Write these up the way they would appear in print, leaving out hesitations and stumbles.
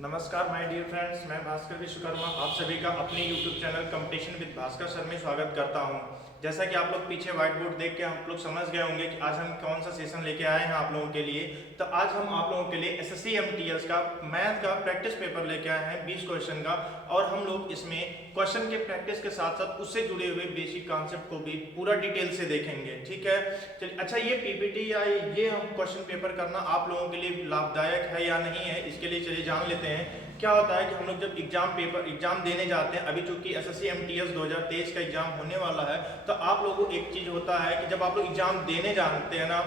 नमस्कार my dear friends, मैं भास्कर विश्वकर्मा आप सभी का अपने YouTube channel competition with Bhaskar sir में स्वागत करता हूं। जैसा कि आप लोग पीछे व्हाइट बोर्ड देख के आप लोग समझ गए होंगे कि आज हम कौन सा सेशन लेके आए हैं आप लोगों के लिए। तो आज हम आप लोगों के लिए एसएससी एमटीएस का मैथ का प्रैक्टिस पेपर लेके आए हैं 20 क्वेश्चन का, और हम लोग इसमें क्वेश्चन के प्रैक्टिस के साथ साथ उससे जुड़े हुए बेसिक कॉन्सेप्ट को भी पूरा डिटेल से देखेंगे। ठीक है, चलिए। अच्छा, ये पीपीटी या ये हम क्वेश्चन पेपर करना आप लोगों के लिए लाभदायक है या नहीं है, इसके लिए चलिए जान लेते हैं। क्या होता है कि हम लोग जब एग्जाम देने जाते हैं, अभी चूंकि एसएससी एमटीएस 2023 का एग्जाम होने वाला है, तो आप लोगों को एक चीज होता है कि जब आप लोग एग्जाम देने जानते हैं ना,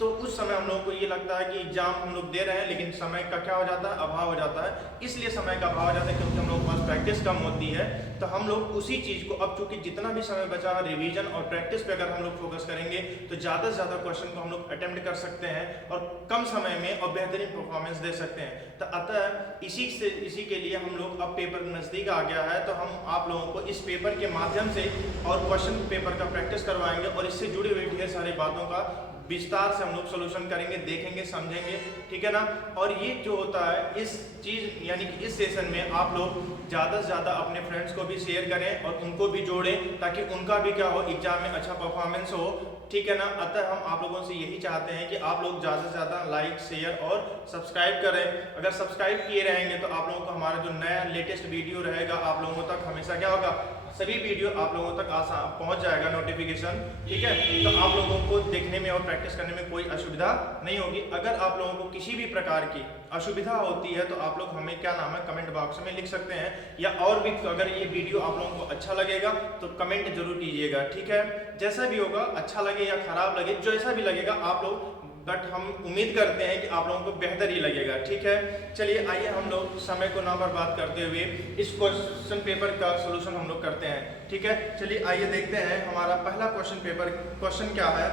तो उस समय हम लोगों को ये लगता है कि एग्जाम हम लोग दे रहे हैं, लेकिन समय का क्या हो जाता है, अभाव हो जाता है। इसलिए समय का अभाव हो जाता है क्योंकि हम लोगों के पास प्रैक्टिस कम होती है। तो हम लोग उसी चीज को, अब चूंकि जितना भी समय बचा है रिवीजन और प्रैक्टिस पे अगर हम लोग फोकस करेंगे तो ज्यादा से ज्यादा क्वेश्चन को हम लोग अटेम्प्ट कर सकते हैं और कम समय में और बेहतरीन परफॉर्मेंस दे सकते हैं। तो अतः इसी के लिए हम लोग, अब पेपर नजदीक आ गया है, तो हम आप लोगों को इस पेपर के माध्यम से और क्वेश्चन पेपर का प्रैक्टिस करवाएंगे और इससे जुड़ी हुई ढेर सारी बातों का विस्तार से हम लोग सोल्यूशन करेंगे, देखेंगे, समझेंगे। ठीक है ना। और ये जो होता है, इस चीज यानी कि इस सेशन में आप लोग ज़्यादा से ज़्यादा अपने फ्रेंड्स को भी शेयर करें और उनको भी जोड़ें, ताकि उनका भी क्या हो, एग्जाम में अच्छा परफॉर्मेंस हो। ठीक है ना। अतः हम आप लोगों से यही चाहते हैं कि आप लोग ज़्यादा से ज़्यादा लाइक, शेयर और सब्सक्राइब करें। अगर सब्सक्राइब किए रहेंगे तो आप लोगों को हमारा जो नया लेटेस्ट वीडियो रहेगा आप लोगों तक हमेशा क्या होगा, सभी वीडियो आप लोगों तक आसान पहुंच जाएगा नोटिफिकेशन। ठीक है, तो आप लोगों को देखने में और प्रैक्टिस करने में कोई असुविधा नहीं होगी। अगर आप लोगों को किसी भी प्रकार की असुविधा होती है तो आप लोग हमें क्या नाम है कमेंट बॉक्स में लिख सकते हैं, या और भी अगर ये वीडियो आप लोगों को अच्छा लगेगा तो कमेंट जरूर कीजिएगा। ठीक है, जैसा भी होगा, अच्छा लगे या खराब लगे, जैसा भी लगेगा आप लोग, बट हम उम्मीद करते हैं कि आप लोगों को बेहतर ही लगेगा। ठीक है, चलिए आइए हम लोग समय को ना बर्बाद करते हुए इस क्वेश्चन पेपर का सलूशन हम लोग करते हैं। ठीक है, चलिए आइए देखते हैं हमारा पहला क्वेश्चन क्या है।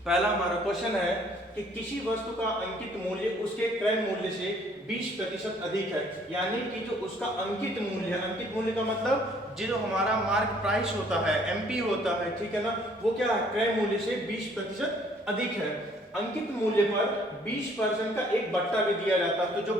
पहला हमारा क्वेश्चन है कि किसी वस्तु का अंकित मूल्य उसके क्रय मूल्य से 20% अधिक है, यानी कि जो उसका अंकित मूल्य है, अंकित मूल्य का मतलब जो हमारा मार्क प्राइस होता है, एमपी होता है, ठीक है ना, वो क्या है, क्रय मूल्य से 20% अधिक है। अंकित मूल्य पर 20% का एक बट्टा भी दिया जाता है। तो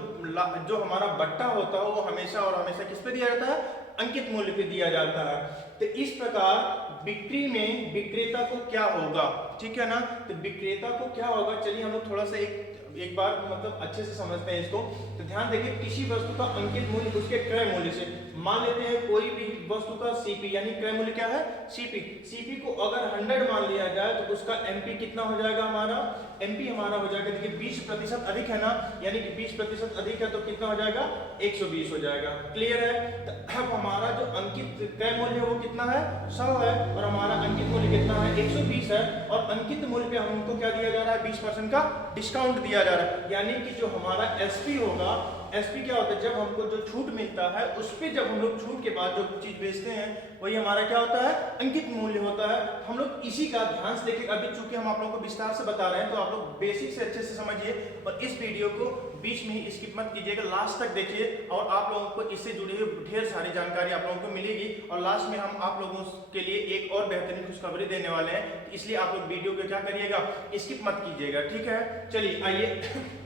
जो हमारा बट्टा होता है वो हमेशा और हमेशा किस पे दिया जाता है, अंकित मूल्य पे दिया जाता है। तो इस प्रकार बिक्री में विक्रेता को क्या होगा, ठीक है ना, तो विक्रेता को क्या होगा, चलिए हम लोग थोड़ा सा एक बार मतलब अच्छे से समझते हैं इसको। तो ध्यान देखिए, किसी वस्तु का अंकित मूल्य उसके क्रय मूल्य से, मान लेते हैं कोई भी वस्तु का सीपी यानी क्रय मूल्य क्या है, सीपी को अगर 100 मान लिया जाए तो उसका एमपी कितना हो जाएगा, हमारा एमपी हमारा हो जाएगा, देखिए 20% अधिक है ना, यानी कि 20% अधिक है तो कितना हो जाएगा, 120 हो जाएगा। क्लियर है। तो अब हमारा जो अंकित क्रय मूल्य है वो कितना है, 100 है, और हमारा अंकित मूल्य कितना है, 120 है, और अंकित मूल्य पे हमको क्या दिया जा रहा है, 20% का डिस्काउंट दिया जा रहा है। यानी कि जो हमारा एसपी होगा, एसपी क्या होता है, जब हमको जो छूट मिलता है उस पे जब हम लोग छूट के बाद जो चीज बेचते हैं वही हमारा क्या होता है, अंकित मूल्य होता है। हम लोग इसी का ध्यान से देखिए, अभी चूंकि हम आप लोगों को विस्तार से बता रहे हैं तो आप लोग बेसिक से अच्छे से समझिए, और इस वीडियो को बीच में ही स्किप मत कीजिएगा, लास्ट तक देखिए, और आप लोगों को इससे जुड़ी हुई ढेर सारी जानकारी आप लोगों को मिलेगी। और लास्ट में हम आप लोगों के लिए एक और बेहतरीन खुशखबरी देने वाले हैं, इसलिए आप लोग वीडियो को क्या करिएगा, स्किप मत कीजिएगा। ठीक है, चलिए आइए।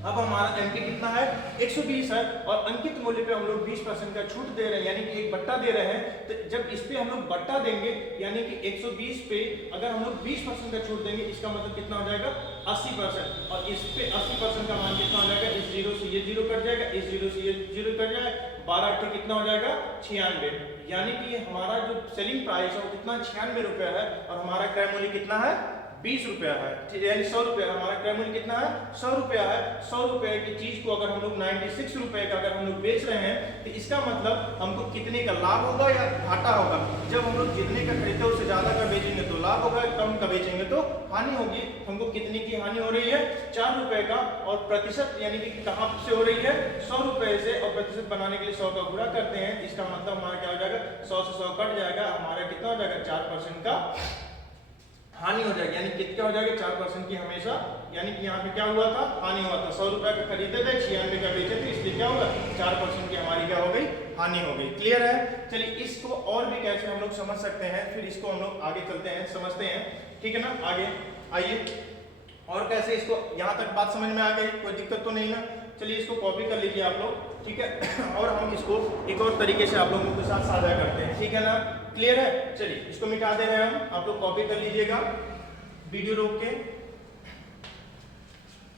अब हमारा एमपी कितना है, 120 है, और अंकित मूल्य पे हम लोग 20% का छूट दे रहे हैं, यानी कि एक बट्टा दे रहे हैं। तो जब इस पे हम लोग बट्टा देंगे, यानी कि 120 पे अगर हम लोग 20% का छूट देंगे, इसका मतलब कितना हो जाएगा, 80%, और इस पे 80% का मान कितना हो जाएगा, इस जीरो से ये जीरो कट जाएगा, इस जीरो से ये जीरो कट जाएगा, 12 8 कितना हो जाएगा, 96, यानी कि हमारा जो सेलिंग प्राइस है वो कितना, 96 रुपया है, और हमारा क्रय मूल्य कितना है, 20 रुपया है, यानी 100 रुपया। हमारा क्रय मूल्य कितना है, 100 रुपया है। 100 रुपए की चीज को अगर हम लोग 96 रुपए का अगर हम लोग बेच रहे हैं, तो इसका मतलब हमको कितने का लाभ होगा या घाटा होगा। जब हम लोग जितने का खरीदते हैं उससे ज्यादा का बेचेंगे तो लाभ होगा, कम का बेचेंगे तो हानि होगी। हमको कितने की हानि हो रही है, 4 रुपए का, और प्रतिशत यानी कि कहां से हो रही है, 100 रुपए से, और प्रतिशत बनाने के लिए 100 का गुणा करते हैं, इसका मतलब हमारा क्या हो जाएगा, 100 से 100 कट जाएगा, हमारा कितना हो जाएगा, 4% का हानि हो जाएगी। यानी कितना हो जाएगा, 4% की हमेशा, यानी कि यहाँ पे क्या हुआ था, हानि हुआ था। 100 रुपए का खरीदे थे, 96 का बेचे थे, इसलिए क्या होगा, 4% की हमारी क्या हो गई, हानि हो गई। क्लियर है। चलिए इसको और भी कैसे हम लोग समझ सकते हैं, फिर इसको हम लोग आगे चलते हैं, समझते हैं। ठीक है ना, आगे आइए। और लोग कैसे इसको यहाँ तक बात समझ में आ गई, कोई दिक्कत तो नहीं ना। चलिए इसको कॉपी कर लीजिए आप लोग, ठीक है। और हम इसको एक और तरीके से आप लोगों के साथ साझा करते हैं, ठीक है ना, क्लियर है। चलिए इसको मिटा दे रहे हैं हम, आप लोग कॉपी कर लीजिएगा वीडियो रोक के,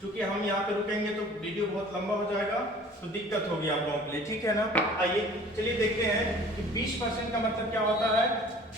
क्योंकि हम यहाँ पे रुकेंगे तो वीडियो बहुत लंबा हो जाएगा, तो दिक्कत होगी आप लोगों के लिए, ठीक है ना। आइए चलिए देखते हैं कि 20% का मतलब क्या होता है,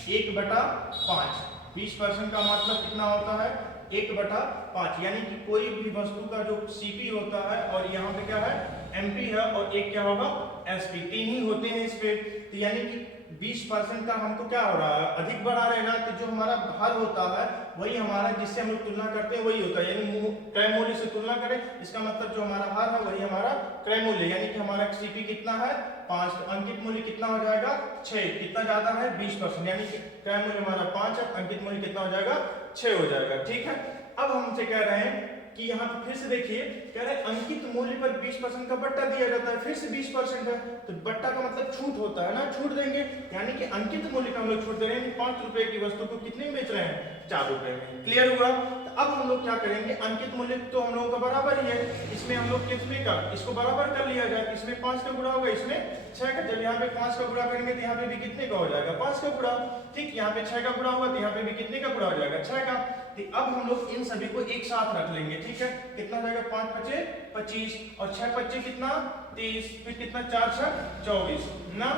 1/5। 20% का मतलब कितना होता है, 1/5, यानी कि कोई भी वस्तु का जो सीपी होता है, और यहाँ पे क्या है एमपी है, और एक क्या होगा एसपी, 3 ही होते हैं इस पे। तो यानी कि 20% का हमको क्या हो रहा है, अधिक बढ़ा रहेगा, तो जो हमारा हल होता है वही हमारा, जिससे हम लोग तुलना करते हैं वही होता है, यानी क्रय मूल्य से तुलना करें, इसका मतलब जो हमारा हल है वही हमारा क्रय मूल्य, यानी कि हमारा सीपी कितना है 5, तो अंकित मूल्य कितना हो जाएगा 6, कितना ज्यादा है 20%, यानी कि क्रय मूल्य हमारा 5 है, अंकित मूल्य कितना हो जाएगा 6 हो जाएगा, ठीक है। अब हमसे कह रहे हैं कि यहाँ पे फिर से देखिए, कह रहे हैं अंकित मूल्य पर 20% का बट्टा दिया जाता है, फिर से 20% है, तो बट्टा का मतलब छूट होता है ना, छूट देंगे, यानी कि अंकित मूल्य का हम लोग छूट दे रहे हैं। 5 रुपए की वस्तु को कितने में बेच रहे हैं, 4 रुपए में, क्लियर हुआ। तो अब हम लोग क्या करेंगे, अंकित मूल्य तो हम लोगों का बराबर ही है, इसमें हम लोग किसमें का इसको बराबर कर लिया जाए, इसमें 5 का गुणा होगा, इसमें 6 का, जब यहाँ पे 5 का गुणा करेंगे तो यहाँ पे भी कितने का हो जाएगा 5 का गुणा, ठीक, यहाँ पे 6 का गुणा हुआ तो यहाँ पे भी कितने का गुणा हो जाएगा 6 का। तो अब हम लोग इन सभी को एक साथ रख लेंगे, ठीक है, कितना हो जाएगा 5 पचे 25 और 6 पच्चे कितना 30, फिर कितना 4 6 24 ना,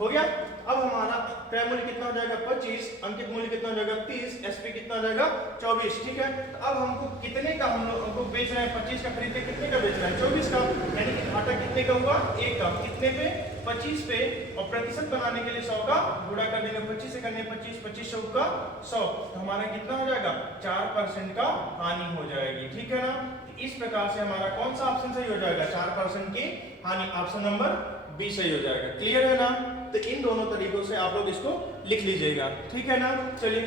हो गया। अब हमारा क्रय मूल्य कितना हो जाएगा 25, अंकित मूल्य कितना हो जाएगा 30, एसपी कितना हो जाएगा 24, ठीक है। तो अब हमको कितने का हम लोग हमको बेच रहे हैं, 25 का खरीद के कितने का बेच रहे हैं 24 का, यानी कि घाटा कितने का हुआ 1 का, कितने पे 25 पे, और प्रतिशत बनाने के लिए 100 का गुणा कर देंगे, 25 से करने 25, 25 100 का 100, तो हमारा कितना हो जाएगा 4% का हानि हो जाएगी, ठीक है ना। इस प्रकार से हमारा कौन सा ऑप्शन सही हो जाएगा, 4% की हानि, ऑप्शन नंबर बी सही हो जाएगा, क्लियर है ना। तो इन दोनों तरीकों से आप लोग इसको लिख लीजिएगा, ठीक है ना। चलिए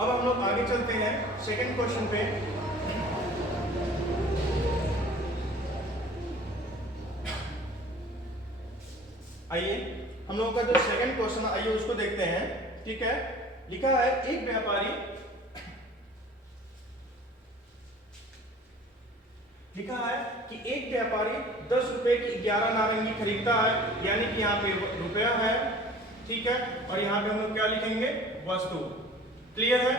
अब हम लोग आगे चलते हैं सेकंड क्वेश्चन पे। आइए हम लोगों का जो सेकंड क्वेश्चन है, आइए उसको देखते हैं, ठीक है। लिखा है एक व्यापारी, लिखा है कि एक व्यापारी 10 रुपए की 11 नारंगी खरीदता है, यानी कि यहाँ पे रुपया है, ठीक है, और यहाँ पे हम लोग क्या लिखेंगे वस्तु, क्लियर है।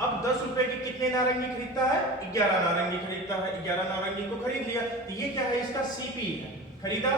अब 10 रुपए की कितने नारंगी खरीदता है, 11 नारंगी खरीदता है, 11 नारंगी को खरीद लिया, तो ये क्या है इसका सीपी है, खरीदा,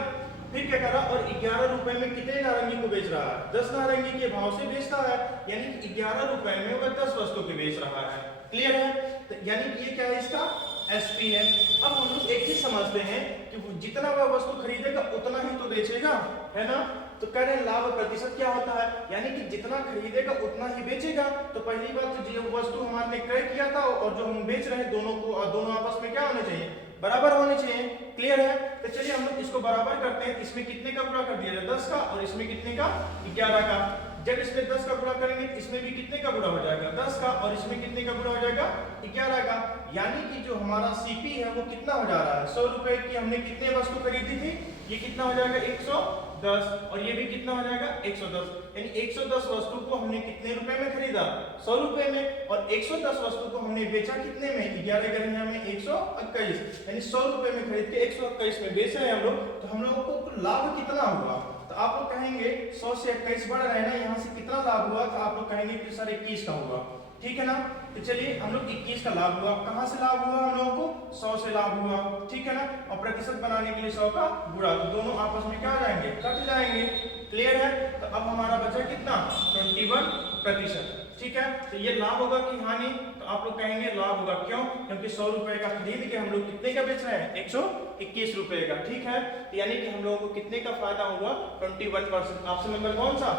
फिर क्या करा, और 11 रुपए में कितने नारंगी को बेच रहा है 10 नारंगी के भाव से बेचता है, यानी कि 11 रुपए में वह 10 वस्तु के बेच रहा है, क्लियर है। तो यानी कि ये क्या है इसका एसपी है। अब हम लोग एक चीज समझते हैं कि जितना वह वस्तु खरीदेगा उतना ही तो बेचेगा, है ना। तो कह रहे हैं लाभ प्रतिशत क्या होता है, यानी कि जितना खरीदेगा उतना ही बेचेगा। तो पहली बात तो जो वस्तु हमारे क्रय किया था और जो हम बेच रहे हैं दोनों आपस में क्या होने चाहिए, बराबर होने चाहिए, क्लियर है। तो चलिए हम लोग इसको बराबर करते हैं, इसमें कितने का गुणा कर दिया जाए 10 का, और इसमें कितने का 11 का। जब इसमें 10 का गुणा करेंगे इसमें भी कितने का गुणा हो जाएगा 10 का, और इसमें कितने का गुणा हो जाएगा 11 का, यानी कि जो हमारा सीपी है वो कितना हो जा रहा है 100 रुपए की हमने कितने वस्तु खरीदी थी, ये कितना हो जाएगा 110, और ये भी कितना हो जाएगा 110, यानी 110 वस्तु को हमने कितने रुपए में खरीदा 100 रुपए में, और 110 वस्तु को हमने बेचा कितने में 11 गणना में 121, यानी 100 रुपए में खरीद के 121 में बेच रहे हैं हम लोग। तो हम लोगों को लाभ कितना हुआ, तो आप लोग कहेंगे 100 से 21 बढ़ रहे हैं ना, यहाँ से कितना लाभ हुआ, तो आप लोग कहेंगे कि सर 21 का हुआ, ठीक है ना। तो चलिए हम लोग 21 का लाभ हुआ, कहाँ से लाभ हुआ हम लोगों को 100 से लाभ हुआ, ठीक है ना। और प्रतिशत बनाने के लिए 100 का गुणा, तो दोनों आपस में क्या हो जाएंगे कट जाएंगे, क्लियर है। तो अब हमारा बचा कितना 21%, ठीक है। तो ये लाभ होगा कि हानि, तो आप लोग कहेंगे लाभ होगा, क्यों, क्योंकि 100 रुपए का खरीद के हम लोग कितने का बेच रहे हैं 121 रुपए का, ठीक है। तो यानी कि हम लोगों को कितने का फायदा हुआ 21%। ऑप्शन नंबर कौन सा,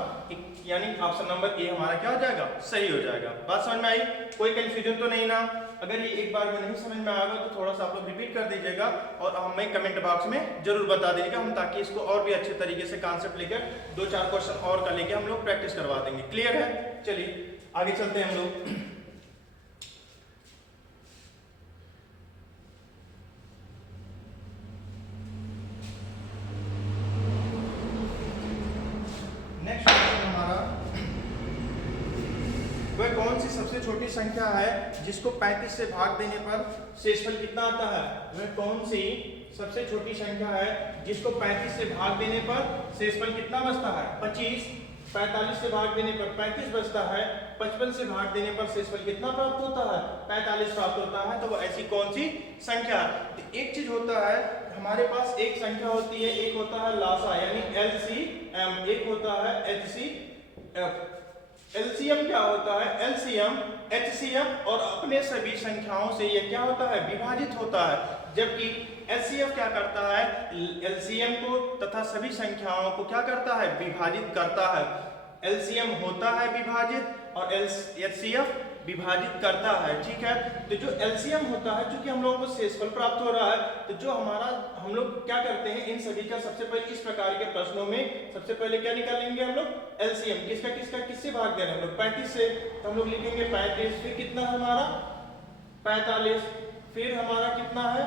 यानी ऑप्शन नंबर ए हमारा क्या हो जाएगा सही हो जाएगा। बात समझ में आई, कोई कंफ्यूजन तो नहीं ना। अगर ये एक बार में नहीं समझ में आएगा तो थोड़ा सा आप लोग रिपीट कर दीजिएगा और हमें कमेंट बॉक्स में जरूर बता दीजिएगा, हम ताकि इसको और भी अच्छे तरीके से कॉन्सेप्ट लेकर 2-4 क्वेश्चन और का लेके हम लोग प्रैक्टिस करवा देंगे, क्लियर है। चलिए आगे चलते हैं हम लोग। नेक्स्ट क्वेश्चन हमारा, वह कौन सी सबसे छोटी संख्या है जिसको 35 से भाग देने पर शेषफल कितना आता है? वह कौन सी सबसे छोटी संख्या है जिसको 35 से भाग देने पर शेषफल कितना बचता है? 25। 45 से भाग देने पर 35 बचता है। 55 से भाग देने पर शेषफल कितना प्राप्त होता है? 45 प्राप्त होता है। तो वो ऐसी कौन सी संख्या? तो एक चीज होता है, हमारे पास एक संख्या होती है, एक होता है लासा यानी LCM, एक होता है HCF। LCM क्या होता है? LCM HCF और अपने सभी संख्याओं से ये क्या होता है? विभाजित होता है। जबकि HCF क्या करता है? LCM को तथा सभी संख्याओं को क्या करता है? विभाजित करता है। LCM होता है विभाजित और HCF विभाजित करता है। ठीक है, तो जो LCM होता है, चूंकि हम लोगों को शेषफल प्राप्त हो रहा है, तो जो हमारा हम लोग क्या करते हैं, इन सभी का सबसे पहले इस प्रकार के प्रश्नों में सबसे पहले क्या निकालेंगे हम लोग? LCM। किसका किसका किससे भाग दे रहे हैं हम लोग? 35 से। तो हम लोग लिखेंगे 35, फिर कितना हमारा? 45, फिर हमारा कितना है?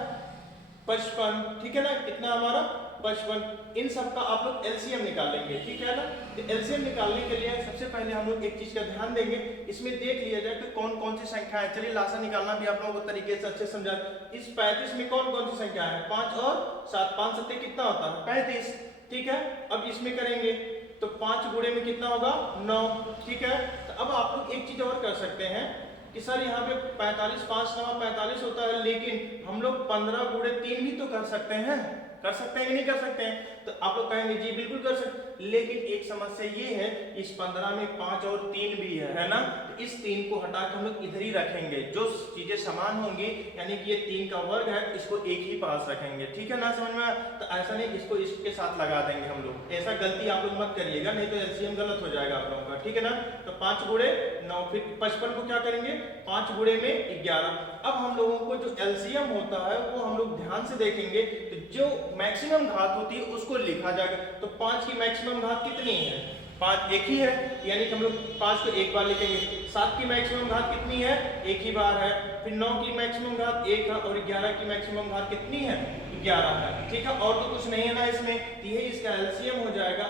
55। ठीक है ना, कितना हमारा? 55। इन सब का आप लोग LCM निकालेंगे। ठीक है ना, तो LCM निकालने के लिए सबसे पहले हम लोग एक चीज का ध्यान देंगे, इसमें देख लिया जाए कि कौन कौन सी संख्या है। चलिए लासा निकालना भी आप लोगों को तरीके से अच्छे समझा। इस 35 में कौन कौन सी संख्या है? 5 और 7। 5 सत्ते कितना होता है? 35। ठीक है, अब इसमें करेंगे तो 5 गुणे में कितना होगा? 9। ठीक है, तो अब आप लोग एक चीज और कर सकते हैं कि सर यहाँ पे 45, 5 9 45 होता है, लेकिन हम लोग 15 गुणे 3 भी तो कर सकते हैं। कर सकते हैं कि नहीं कर सकते हैं? तो आप लोग कहेंगे जी बिल्कुल कर सकते, लेकिन एक समस्या ये है, इस 15 में 5 और 3 भी है ना, तो इस 3 को हटा के हम लोग इधर ही रखेंगे। जो चीजें समान होंगी, यानी कि ये 3 का वर्ग है, इसको एक ही पास रखेंगे। ठीक है ना, समझ में? तो ऐसा नहीं इसको इसके साथ लगा देंगे हम लोग, ऐसा गलती आप लोग मत करिएगा, नहीं तो LCM गलत हो जाएगा आप लोगों का। ठीक है ना, तो 5 गुणे 9, फिर 55 को क्या करेंगे? 5 गुणे में 11। अब हम लोगों को जो LCM होता है वो हम लोग ध्यान से देखेंगे, तो जो मैक्सिमम घात होती है उसको लिखा जाएगा। तो 5 की मैक्सिमम घात कितनी है? 5 एक ही है, यानी कि हम लोग 5 को एक बार लिखेंगे। 7 की मैक्सिमम घात कितनी है? एक ही बार है। फिर 9 की मैक्सिमम घात 1 है और 11 की मैक्सिमम घात कितनी है? 11 है। ठीक है, और तो कुछ नहीं है ना इसमें, ये इसका LCM हो जाएगा।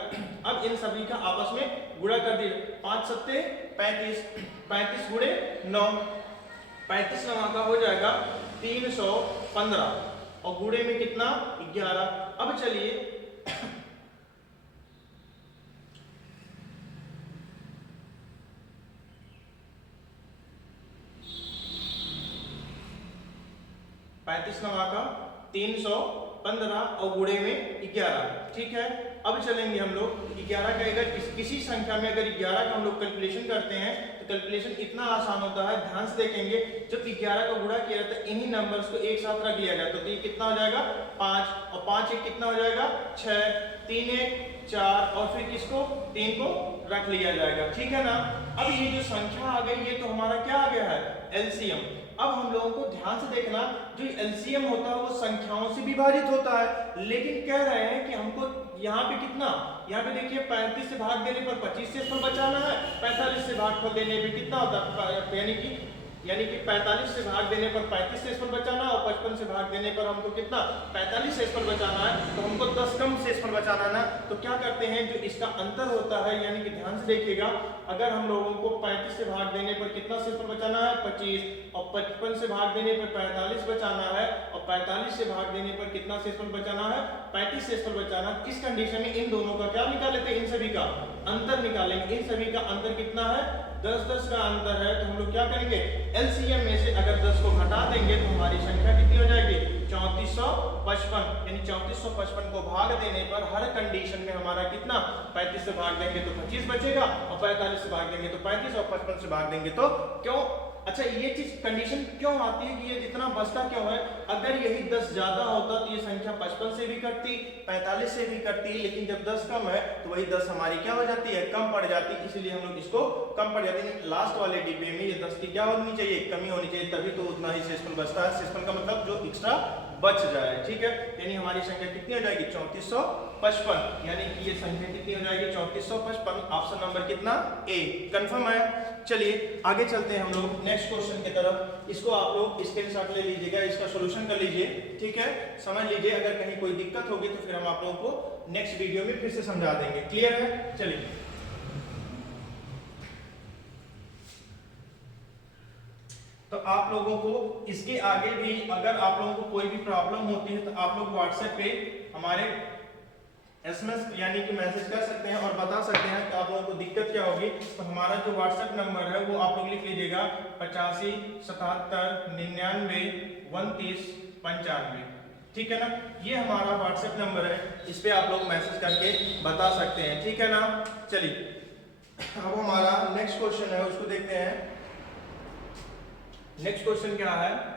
अब इन सभी का आपस में गुणा कर दीजिए। 5 सत्ते 35, 35 गुणे 9, 35 9 का हो जाएगा 315 और गुणे में कितना? 11। अब चलिए 35 9 का 315 और गुणे में 11। ठीक है, अब चलेंगे हम लोग 11 का, अगर किसी संख्या में अगर 11 का हम लोग कैलकुलेशन करते हैं तो कैलकुलेशन इतना आसान होता है। ध्यान से देखेंगे, जब 11 का गुणा किया जाता है इन्हीं नंबर्स को एक साथ रख लिया जाता है, तो ये कितना हो जाएगा? 5 और 5 एक कितना हो जाएगा? 6, 3 1 4 और फिर किसको? 3 को रख लिया जाएगा। ठीक है ना, अब ये जो संख्या आ गई, ये तो हमारा क्या आ गया है? LCM। अब हम लोगों को ध्यान से देखना, जो LCM होता है वो संख्याओं से विभाजित होता है, लेकिन कह रहे हैं कि हमको यहाँ पे कितना? यहाँ पे देखिए 35 से भाग देने पर 25 शेषफल बचाना है, 45 से भागफल देने पे कितना होता है? यानी कि 45 से भाग देने पर 35 शेषफल बचाना और 55 से भाग देने पर हमको कितना? 45 शेषफल बचाना है, तो हमको 10 कम शेषफल बचाना है ना। तो क्या करते हैं, जो इसका अंतर होता है, यानी कि ध्यान से देखिएगा, अगर हम लोगों को 35 से भाग देने पर कितना शेषफल बचाना है? 25, और 55 से भाग देने पर 45 बचाना है, और 45 से भाग देने पर कितना शेषफल बचाना है? 35 शेषफल बचाना। इस कंडीशन में इन दोनों का क्या निकाल लेते हैं? इन सभी का अंतर निकालेंगे। इन सभी का अंतर कितना है? 10 10 का अंतर है, तो हम लोग क्या करेंगे? LCM में से अगर 10 को घटा देंगे तो हमारी संख्या कितनी हो जाएगी? 3455। यानी 3455 को भाग देने पर हर कंडीशन में हमारा कितना? 35 से भाग देंगे तो 25 बचेगा, और 45 से भाग देंगे तो 35, और 55 से भाग देंगे तो क्यों? अच्छा, ये चीज कंडीशन क्यों आती है कि ये जितना बचता क्यों है? अगर यही 10 ज्यादा होता तो ये संख्या 55 से भी कटती, 45 से भी कटती, लेकिन जब 10 कम है तो वही 10 हमारी क्या हो जाती है? कम पड़ जाती, इसलिए हम लोग इसको कम पड़ जाती है। लास्ट वाले डिब्बे में ये 10 की क्या होनी चाहिए? कमी होनी चाहिए, तभी तो उतना ही शेषफल बचता है। शेषफल का मतलब जो एक्स्ट्रा बच जाए। ठीक है, यानी हमारी संख्या कितनी हो जाएगी? 3455। यानी कि ये संख्या कितनी हो जाएगी? 3455। ऑप्शन नंबर कितना? ए। कंफर्म है? चलिए आगे चलते हैं हम लोग नेक्स्ट क्वेश्चन की तरफ। इसको आप लोग स्क्रीनशॉट ले लीजिएगा, इसका सॉल्यूशन कर लीजिए। ठीक है, समझ लीजिए, अगर कहीं कोई दिक्कत होगी तो फिर हम आप लोगों को नेक्स्ट वीडियो में फिर से समझा देंगे। क्लियर है? चलिए आप लोगों को इसके आगे भी अगर आप लोगों को कोई भी प्रॉब्लम होती है तो आप लोग व्हाट्सएप पे हमारे एसएमएस यानी कि मैसेज कर सकते हैं और बता सकते हैं कि आप लोगों को दिक्कत क्या होगी। तो हमारा जो व्हाट्सएप नंबर है वो आप लोग लिख लीजिएगा 85 77 99 29 95। ठीक है ना, ये हमारा व्हाट्सएप नंबर है, इस पे आप लोग मैसेज करके बता सकते हैं। ठीक है ना, चलिए अब हमारा नेक्स्ट क्वेश्चन है उसको देखते हैं। नेक्स्ट क्वेश्चन क्या है,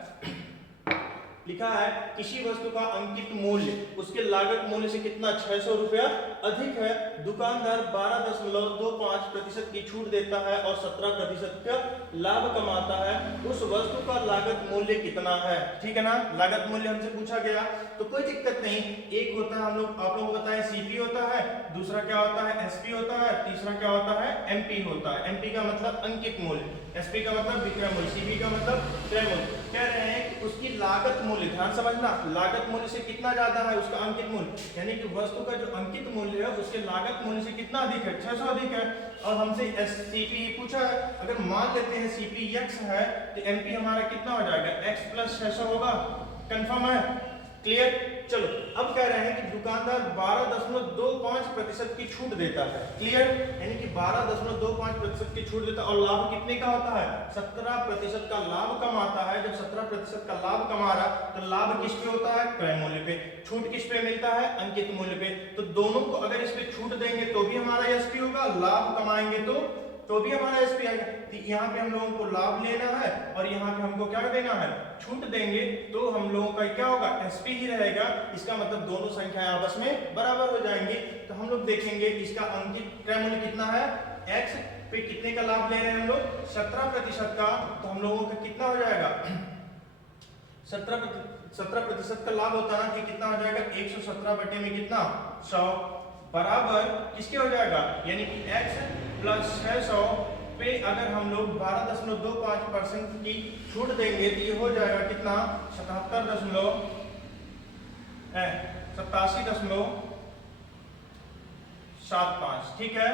लिखा है किसी वस्तु का अंकित मूल्य उसके लागत मूल्य से कितना 600 रुपया अधिक है, दुकानदार 12.25% की छूट देता है और 17% का लाभ कमाता है, उस वस्तु का लागत मूल्य कितना है। ठीक है ना, लागत मूल्य हमसे पूछा गया तो कोई दिक्कत नहीं, एक होता है हम लोग आप लोगों को बताएं सीपी होता है, दूसरा क्या होता है एसपी होता है, तीसरा क्या होता है एमपी होता है। एमपी का मतलब अंकित मूल्य, एसपी का मतलब विक्रय मूल्य, सीपी का मतलब क्रय मूल्य। कह रहे हैं कि उसकी लागत मूल्य, ध्यान समझना, लागत मूल्य से कितना ज्यादा है उसका अंकित मूल्य, यानी कि वस्तु का जो अंकित मूल्य है उसके लागत मूल्य से कितना अधिक है, 600 अधिक है। और हमसे सीपी पूछा है, अगर मान लेते हैं सीपी x है तो एमपी हमारा कितना हो जाएगा x प्लस 600 होगा। कंफर्म है, क्लियर। चलो अब कह रहे हैं कि दुकानदार 12.25% की छूट देता है, क्लियर, यानी कि 12.25% की छूट देता है और लाभ कितने का होता है 17% का लाभ कमाता है। जब 17% का लाभ कमा रहा तो लाभ किस पे होता है क्रय मूल्य पे, छूट किस पे मिलता है अंकित मूल्य पे। तो दोनों को अगर इस पे छूट देंगे तो भी हमारा एसपी होगा, लाभ कमाएंगे तो भी हमारा एसपी आएगा। तो यहाँ पे हम लोगों को लाभ लेना है और यहाँ पे हमको क्या देना है छूट देंगे, तो हम लोगों का क्या होगा एसपी ही रहेगा। इसका मतलब दोनों संख्याएं आपस में बराबर हो जाएंगी। तो हम लोग देखेंगे इसका अंकित क्रय मूल्य कितना है, x पे कितने का लाभ ले रहे हैं हम लोग 17% का, तो हम लोगों का कितना हो जाएगा 17% का लाभ होता है ना, कि कितना हो जाएगा 117 बटे में कितना 100 बराबर किसके हो जाएगा, यानी कि x प्लस 600 पे अगर हम लोग 12.25% की छूट देंगे तो ये हो जाएगा कितना 87.75। ठीक है,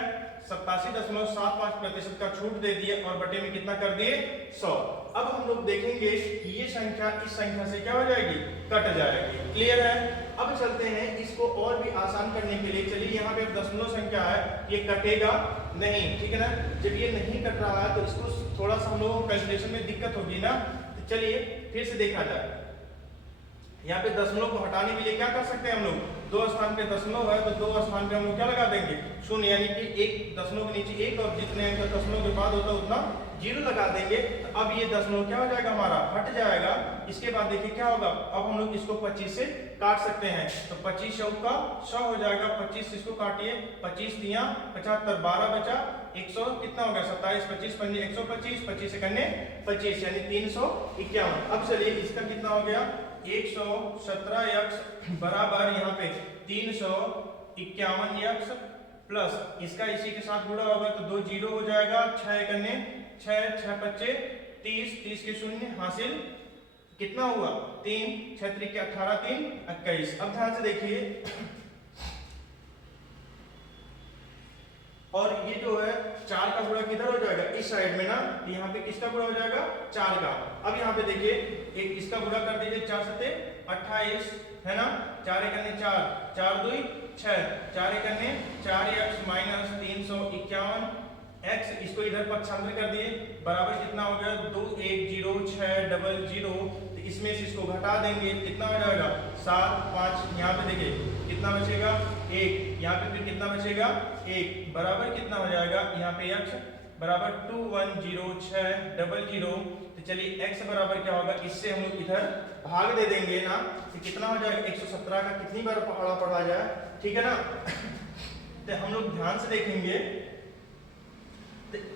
87.75% का छूट दे दिए और बटे में कितना कर दिए 100। अब हम लोग देखेंगे कि ये संख्या इस संख्या से क्या हो जाएगी कट जाएगी, क्लियर है। अब चलते हैं इसको और भी आसान करने के लिए, चलिए यहाँ पे दशमलव संख्या है ये कटेगा नहीं, ठीक है ना। जब ये नहीं कट रहा है तो इसको थोड़ा सा हम लोगों को कैलकुलेशन में दिक्कत होगी ना, तो चलिए फिर से देखा जाए। यहाँ पे दशमलव को हटाने के लिए क्या कर सकते हैं हम लोग, दो स्थान पे दशमलव है तो दो स्थान पे हम लोग क्या लगा देंगे शून्य, यानी कि एक दशमलव के नीचे एक और जितने अंक दशमलव के बाद होता है उतना जीरो लगा देंगे। तो अब ये दशमलव क्या हो जाएगा हमारा हट जाएगा। इसके बाद देखिए क्या होगा, अब हम लोग इसको 25 से काट सकते हैं, तो 25 का 100 हो जाएगा, 25 इसको काटिए, 25 तिया 75, 12 बचा 100 कितना हो गया 27, 25 पंजे 125, 25 एकन्ने 25 यानी 351। अब चलिए इसका कितना हो गया 117x बराबर यहाँ पे 351x प्लस इसका इसी के साथ गुणा होगा तो 2 जीरो हो जाएगा, 6 एकन्ने 6, 6 25 30, 30 के शून्य हासिल कितना हुआ 3, 6 3 के 18, 3 21। अब ध्यान से देखिए और ये जो है 4 का गुणा किधर हो जाएगा इस साइड में ना, यहाँ पे किसका गुणा हो जाएगा 4 का। अब यहाँ पे देखिए एक इसका गुणा कर दीजिए 4 सते 28 है ना, 4 एकन्ने 4, 4 2 6, 4 एकन्ने 4x माइनस 351 x, इसको इधर पक्षांतर कर दिए बराबर कितना हो गया 2 1 0 6 0 0। तो इसमें से इसको घटा देंगे कितना हो जाएगा 7 5, यहाँ पे देखिए कितना बचेगा 1, यहाँ पे फिर कितना बचेगा 1 बराबर कितना हो जाएगा यहाँ पे x बराबर 2 1 0 6 0 0। तो चलिए x बराबर क्या होगा, इससे हम लोग इधर भाग दे देंगे ना, तो कितना हो जाएगा 117 का कितनी बार पढ़ा जाए, ठीक है ना। तो हम लोग ध्यान से देखेंगे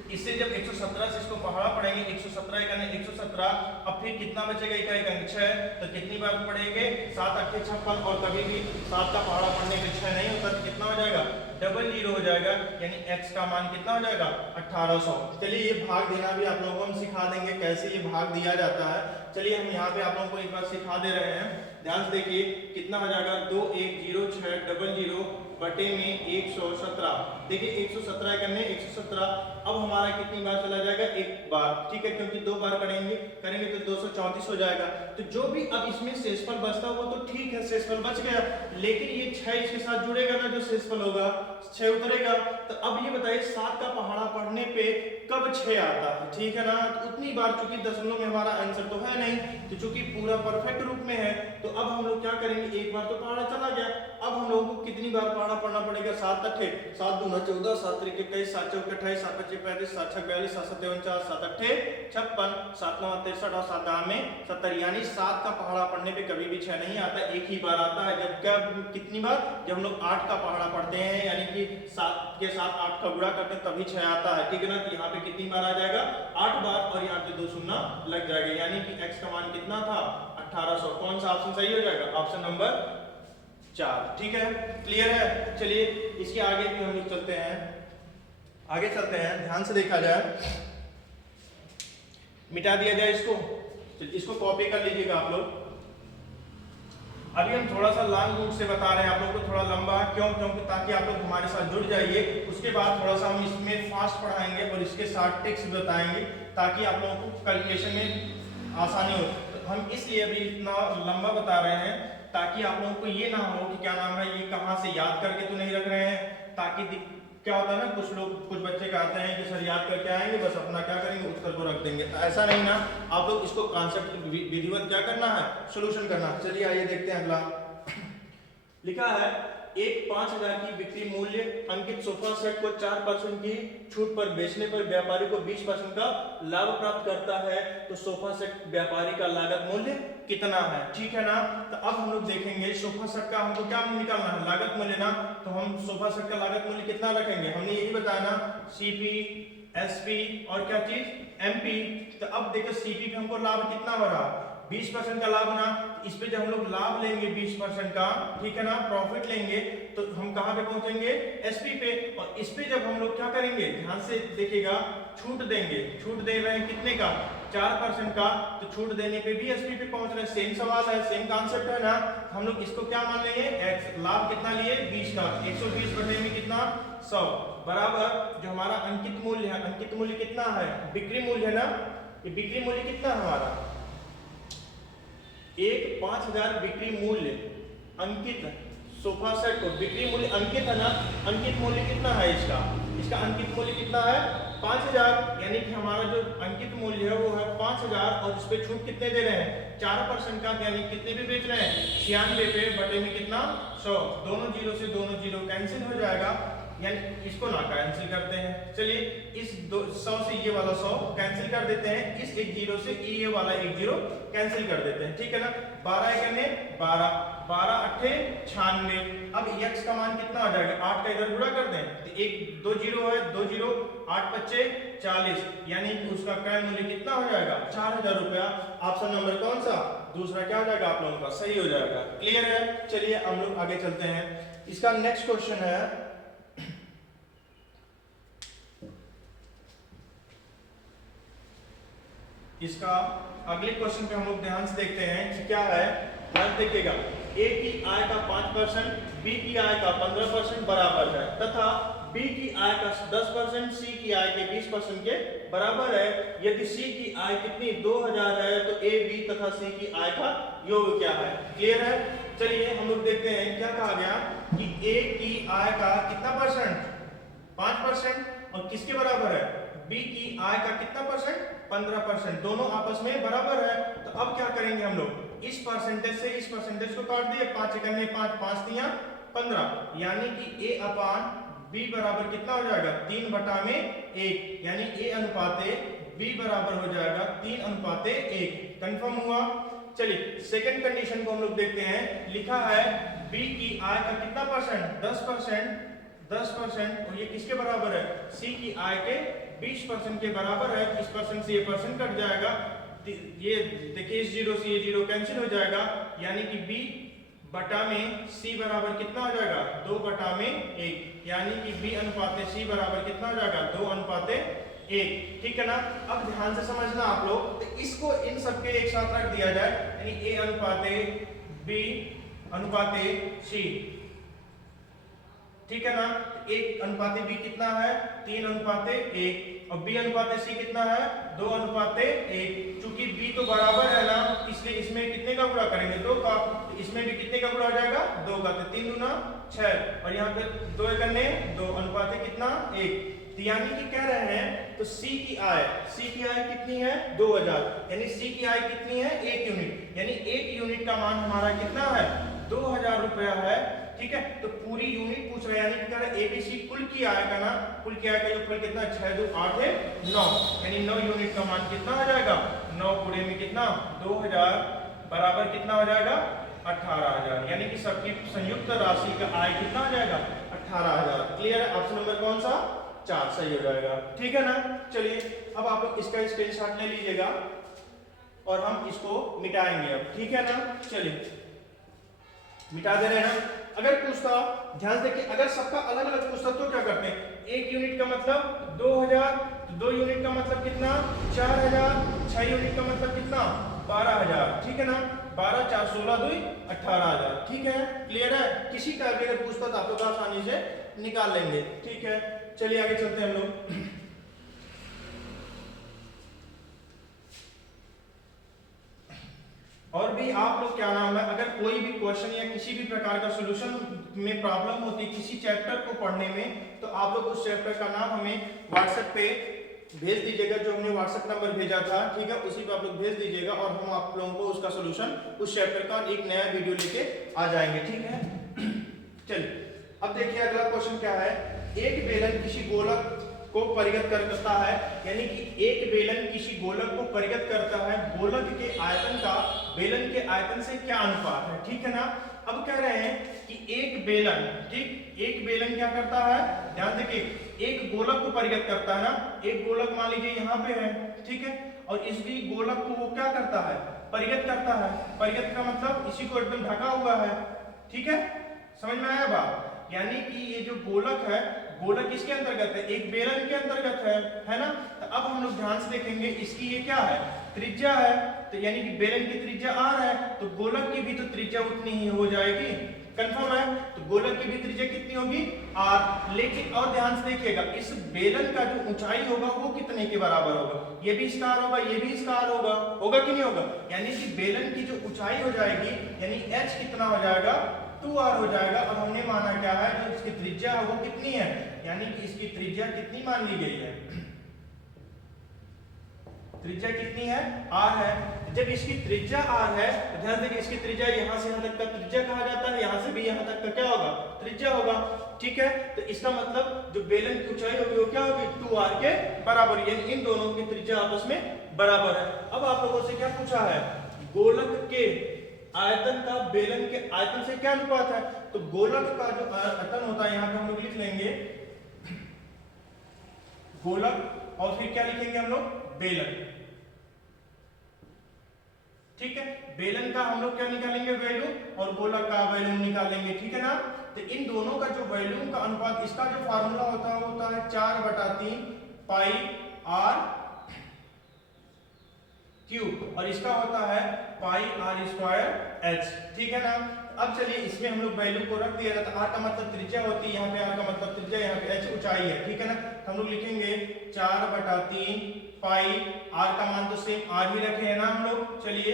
इससे जब 117 से इसको पहाड़ा पढ़ेंगे 117 एकने 117, अब फिर कितना बचेगा इकाई अंक 6, तो कितनी बार पढ़ेंगे 7 8 56 और कभी भी 7 का पहाड़ा पढ़ने पे 6 नहीं होता तो कितना हो जाएगा 00 हो जाएगा, यानी x का मान कितना हो जाएगा 1800। चलिए ये भाग देना भी आप लोगों को हम सिखा देंगे कैसे ये भाग दिया जाता है। चलिए हम यहाँ पे आप लोगों को एक बार सिखा दे रहे हैं, ध्यान से देखिए कितना हो जाएगा 2 1 0 6 0 0 बटे में 117। देखिए 117 करने 117। अब हमारा 12 कितनी बार चला जाएगा, एक बार, ठीक है, क्योंकि 2 बार करेंगे तो 234 हो जाएगा। तो जो भी अब इसमें शेषफल बचता होगा तो ठीक है, शेषफल बच गया, लेकिन ये 6 इसके साथ जुड़ेगा ना, जो शेषफल होगा 6 उतरेगा। तो अब ये बताइए 7 का पहाड़ा पढ़ने पे कब 6 आता है, ठीक है ना। तो उतनी बार, चूंकि दशमलव में हमारा आंसर तो है नहीं, तो चूंकि पूरा परफेक्ट रूप में है, तो अब हम लोग क्या करेंगे, एक बार तो पहाड़ा चला गया, अब हम लोगों को कितनी बार पहाड़ा पढ़ना पड़ेगा, 7 अट्ठे 7 दूना 14, 7 त्रिक 21, 7 चौके 28, 7 पच्चीस 35, 7 छक 42, 7 सत्ते 49, 7 अट्ठे 56, 7 नौ 63 और 7 दाम में 70। यानी 7 का पहाड़ा पढ़ने पे कभी भी 6 नहीं आता, एक ही बार आता है। जब क्या, कितनी बार, जब हम लोग 8 का पहाड़ा पढ़ते हैं, यानी कि 7 के साथ 8 का गुणा करते हैं तभी 6 आता है, ठीक है ना। तो यहाँ पे कितनी बार आ जाएगा, 8 बार, और यहाँ पे 2 शून्य लग जाएगा, यानी कि x का मान कितना था, 1800। कौन सा ऑप्शन सही हो जाएगा, ऑप्शन नंबर 4, ठीक है, क्लियर है। चलिए इसके आगे भी हम लोग चलते हैं, आगे चलते हैं, ध्यान से देखा जाए, मिटा दिया जाए इसको कॉपी कर लीजिएगा आप लोग। अभी हम थोड़ा सा लॉन्ग रूट से बता रहे हैं आप लोग को, थोड़ा लंबा, क्यों, क्योंकि ताकि आप लोग हमारे साथ जुड़ जाइए। उसके बाद थोड़ा सा हम इसमें फास्ट पढ़ाएंगे और इसके साथ टिप्स बताएंगे, ताकि आप लोगों को कैलकुलेशन में आसानी हो। तो हम इसलिए अभी इतना लंबा बता रहे हैं, ताकि आप लोगों को ये ना हो कि क्या नाम है, ये कहाँ से याद करके तो नहीं रख रहे हैं। ताकि क्या होता है ना, कुछ बच्चे कहते हैं कि सर याद करके आएंगे, बस अपना क्या करेंगे, उत्तर को रख देंगे। तो ऐसा नहीं ना, आप लोग इसको कॉन्सेप्ट विधिवत क्या करना है, सोल्यूशन करना है। चलिए आइए देखते हैं अगला। लिखा है एक 5000 की बिक्री मूल्य अंकित सोफा सेट को 4% की छूट पर बेचने पर व्यापारी को 20% का लाभ प्राप्त करता है, तो सोफा सेट व्यापारी का लागत मूल्य कितना है, ठीक है ना। तो अब हम लोग देखेंगे सोफा सेट का हमको क्या निकालना है, लागत मूल्य ना। तो हम सोफा सेट का लागत मूल्य कितना रखेंगे, हमने यही बताया ना, सीपी, एसपी और क्या चीज, एमपी। तो अब देखो सीपी पे हमको लाभ कितना हो रहा, 20% का लाभ ना। इस पे जब हम लोग लाभ लेंगे 20% का, ठीक है ना, प्रॉफिट लेंगे, तो हम कहां पे पहुंचेंगे, एसपी पे। और इस पे जब हम लोग क्या करेंगे, ध्यान से देखिएगा, छूट देंगे, छूट दे रहे हैं कितने का, 4% का, तो छूट देने पे भी एसपी पे पहुंच रहे हैं। सेम सवाल है, सेम कॉन्सेप्ट है ना। हम लोग इसको क्या मान लेंगे, एक्स, लाभ कितना लिए 20 का, 120 बटे में कितना 100 बराबर जो हमारा अंकित मूल्य है, अंकित मूल्य कितना है, बिक्री मूल्य है ना, ये बिक्री मूल्य कितना है हमारा, एक 5000 बिक्री मूल्य अंकित सोफा सेट को, बिक्री मूल्य अंकित है ना, अंकित मूल्य कितना है इसका अंकित मूल्य कितना है 5000, यानी कि हमारा जो अंकित मूल्य है वो है 5000, और इस पे छूट कितने दे रहे हैं, 4% का, यानी कितने पे बेच रहे हैं, 96 पे, बटे में कितना 100, दोनों जीरो से दोनों जीरो कैंसिल हो जाएगा, यानी इसको ना कैंसिल करते हैं। चलिए इस 100 से ये वाला 100 कैंसिल कर देते हैं, इस एक जीरो से ये वाला एक जीरो कैंसिल कर देते हैं, ठीक है ना। 12 एकने 12, 12 अट्ठे 96। अब x का मान कितना हो जाएगा, 8 का इधर गुणा कर दें, तो एक 2 जीरो है, 2 जीरो, 8 पच्चे 40, यानी कि उसका क्रय मूल्य कितना हो जाएगा, 4000 रुपया। ऑप्शन नंबर कौन सा, दूसरा क्या हो जाएगा आप लोगों का, सही हो जाएगा, क्लियर है। चलिए हम लोग आगे चलते हैं, इसका नेक्स्ट क्वेश्चन है, इसका अगले क्वेश्चन पे हम लोग ध्यान से देखते हैं कि क्या है, ध्यान देखिएगा। ए की आय का 5%, बी की आय का 15% बराबर है, तथा बी की आय का 10% सी की आय के 20% के बराबर है। यदि सी की आय कितनी 2000 है, तो ए, बी तथा सी की आय का योग क्या है, क्लियर है। चलिए हम लोग देखते हैं क्या कहा गया कि ए की आय का कितना परसेंट, 5%, और किसके बराबर है, बी की आय का कितना परसेंट, 15%, दोनों आपस में बराबर है। तो अब क्या करेंगे हम लोग, इस परसेंटेज से इस परसेंटेज को काट दिए, 5 एकने 5, 5 दिया 15, यानी कि a अपान b बराबर कितना हो जाएगा, 3 बटा में 1, यानी a अनुपाते b बराबर हो जाएगा 3 अनुपाते 1। कंफर्म हुआ। चलिए सेकंड कंडीशन को हम लोग देखते हैं, लिखा है b की आय का कितना परसेंट, 10%, और ये किसके बराबर है, c की आय के 20% के बराबर है। इस परसेंट से ये परसेंट कट जाएगा, ये देखिए इस जीरो से ये जीरो कैंसिल हो जाएगा, यानी कि b बटा में c बराबर कितना हो जाएगा, 2 बटा में 1, यानी कि b अनुपाते c बराबर कितना हो जाएगा, 2 अनुपाते 1, ठीक है ना। अब ध्यान से समझना आप लोग, तो इसको इन सबके एक साथ रख दिया जाए, यानी a अनुपाते b अनुपाते c, ठीक है ना। एक अनुपाते बी कितना है 3:1 और बी अनुपाते सी कितना है 2:1। चूंकि बी तो बराबर है ना, इसलिए इसमें कितने का गुणा करेंगे 2 का, तो इसमें भी कितने का गुणा हो जाएगा 2 का, तो 3 दूना 6 और यहाँ पे 2 एकन्ने 2 अनुपाते कितना 1। तो यानी कि कह रहे हैं तो सी की आय कितनी है 2000, यानी सी की आय कितनी है 1 यूनिट, यानी 1 यूनिट का मान हमारा कितना है 2000 रुपया है। ठीक है, तो पूरी यूनिट पूछ रहे हैं, यानी कि कह रहे हैं एबीसी कुल की आय का ना, कुल की आय का योगफल कितना 6 2 8 है 9, यानी 9 यूनिट का मान कितना हो जाएगा 9 गुणे में कितना 2000 बराबर कितना हो जाएगा 18000, यानी कि सबकी संयुक्त राशि का आय कितना हो जाएगा 18000। क्लियर है, ऑप्शन नंबर कौन सा 4 सही हो जाएगा। ठीक है ना। चलिए अब आप लोग इसका स्क्रीनशॉट ले लीजिएगा और हम इसको मिटाएंगे अब। ठीक है ना, चलिए मिटा दे रहे हैं ना। अगर पूछता, ध्यान देखिए, अगर सबका अलग अलग पूछता तो क्या करते हैं, 1 यूनिट का मतलब 2000, 2 यूनिट का मतलब कितना 4000, 6 यूनिट का मतलब कितना 12000। ठीक है ना, 12 4 16 2 18000। ठीक है, क्लियर है। किसी का भी अगर पूछता तो आप लोग आसानी से निकाल लेंगे। ठीक है, चलिए आगे चलते हैं हम लोग। और भी आप लोग क्या नाम है, अगर कोई भी क्वेश्चन या किसी भी प्रकार का सॉल्यूशन में प्रॉब्लम होती है किसी चैप्टर को पढ़ने में, तो आप लोग उस चैप्टर का नाम हमें व्हाट्सएप पे भेज दीजिएगा, जो हमने व्हाट्सएप नंबर भेजा था। ठीक है, उसी पे आप लोग भेज दीजिएगा और हम आप लोगों को उसका सॉल्यूशन उस चैप्टर का एक नया वीडियो लेके आ जाएंगे। ठीक है, चलिए अब देखिए अगला क्वेश्चन क्या है। एक बेलन किसी गोलक को परिगत करता है, यानी कि एक बेलन किसी गोलक को परिगत करता है, गोलक के आयतन का बेलन के आयतन से क्या अनुपात है। ठीक है ना। अब कह रहे हैं कि एक बेलन, ठीक, एक बेलन क्या करता है, ध्यान देखिए, एक गोलक को परिगत करता है ना, एक गोलक मान लीजिए यहाँ पे है, ठीक है, और इस भी गोलक को वो क्या करता है परिगत करता है। परिगत का मतलब इसी को एकदम ढका हुआ है। ठीक है, समझ में आया बात, यानी कि ये जो गोलक है, गोलक किसके अंतर्गत है, एक बेलन के अंतर्गत है ना। तो अब हम लोग ध्यान से देखेंगे, इसकी ये क्या है त्रिज्या है, तो यानी कि बेलन की त्रिज्या r है, तो गोलक की भी तो त्रिज्या उतनी ही हो जाएगी। कंफर्म है, तो गोलक की भी त्रिज्या कितनी होगी r। लेकिन और ध्यान से देखिएगा, इस बेलन का जो ऊंचाई होगा वो कितने के बराबर होगा, ये भी स्क्वायर होगा, ये भी स्क्वायर होगा कि नहीं होगा, यानी कि बेलन की जो ऊंचाई हो जाएगी, यानी h कितना हो जाएगा 2r हो जाएगा। और हमने माना क्या है, जो इसकी त्रिज्या है वो कितनी है, यानी कि इसकी त्रिज्या कितनी मान ली गई है, त्रिज्या कितनी है r है। जब इसकी त्रिज्या r है तो ध्यान देखिए, इसकी त्रिज्या यहां से यहां तक का त्रिज्या कहा जाता है, यहां से भी यहां तक का क्या होगा त्रिज्या होगा। ठीक है, तो इसका मतलब जो बेलन की ऊंचाई होगी वो क्या होगी 2r के बराबर, यानी इन दोनों की त्रिज्या आपस में बराबर है। अब आप लोगों से क्या पूछा है, गोलक के आयतन का बेलन के आयतन से क्या अनुपात है, तो गोलक का जो आयतन होता है, यहां पे हम लोग लिख लेंगे गोलक और फिर क्या लिखेंगे हम लोग बेलन। ठीक है, बेलन का हम लोग क्या निकालेंगे वैल्यू और गोलक का वैल्यू निकालेंगे। ठीक है ना, तो इन दोनों का जो वैल्यू का अनुपात, इसका जो फार्मूला होता है 4/3 पाई r क्यूब और इसका होता है पाई r² h। ठीक है ना। अब चलिए इसमें हम लोग वैल्यू को रख दिया जाता है, r का मतलब त्रिज्या होती है, यहाँ पे r का मतलब त्रिज्या, यहाँ पे h ऊंचाई है। ठीक है ना, हम लोग लिखेंगे 4/3 पाई, r का मान तो सेम r ही रखे हैं ना हम लोग, चलिए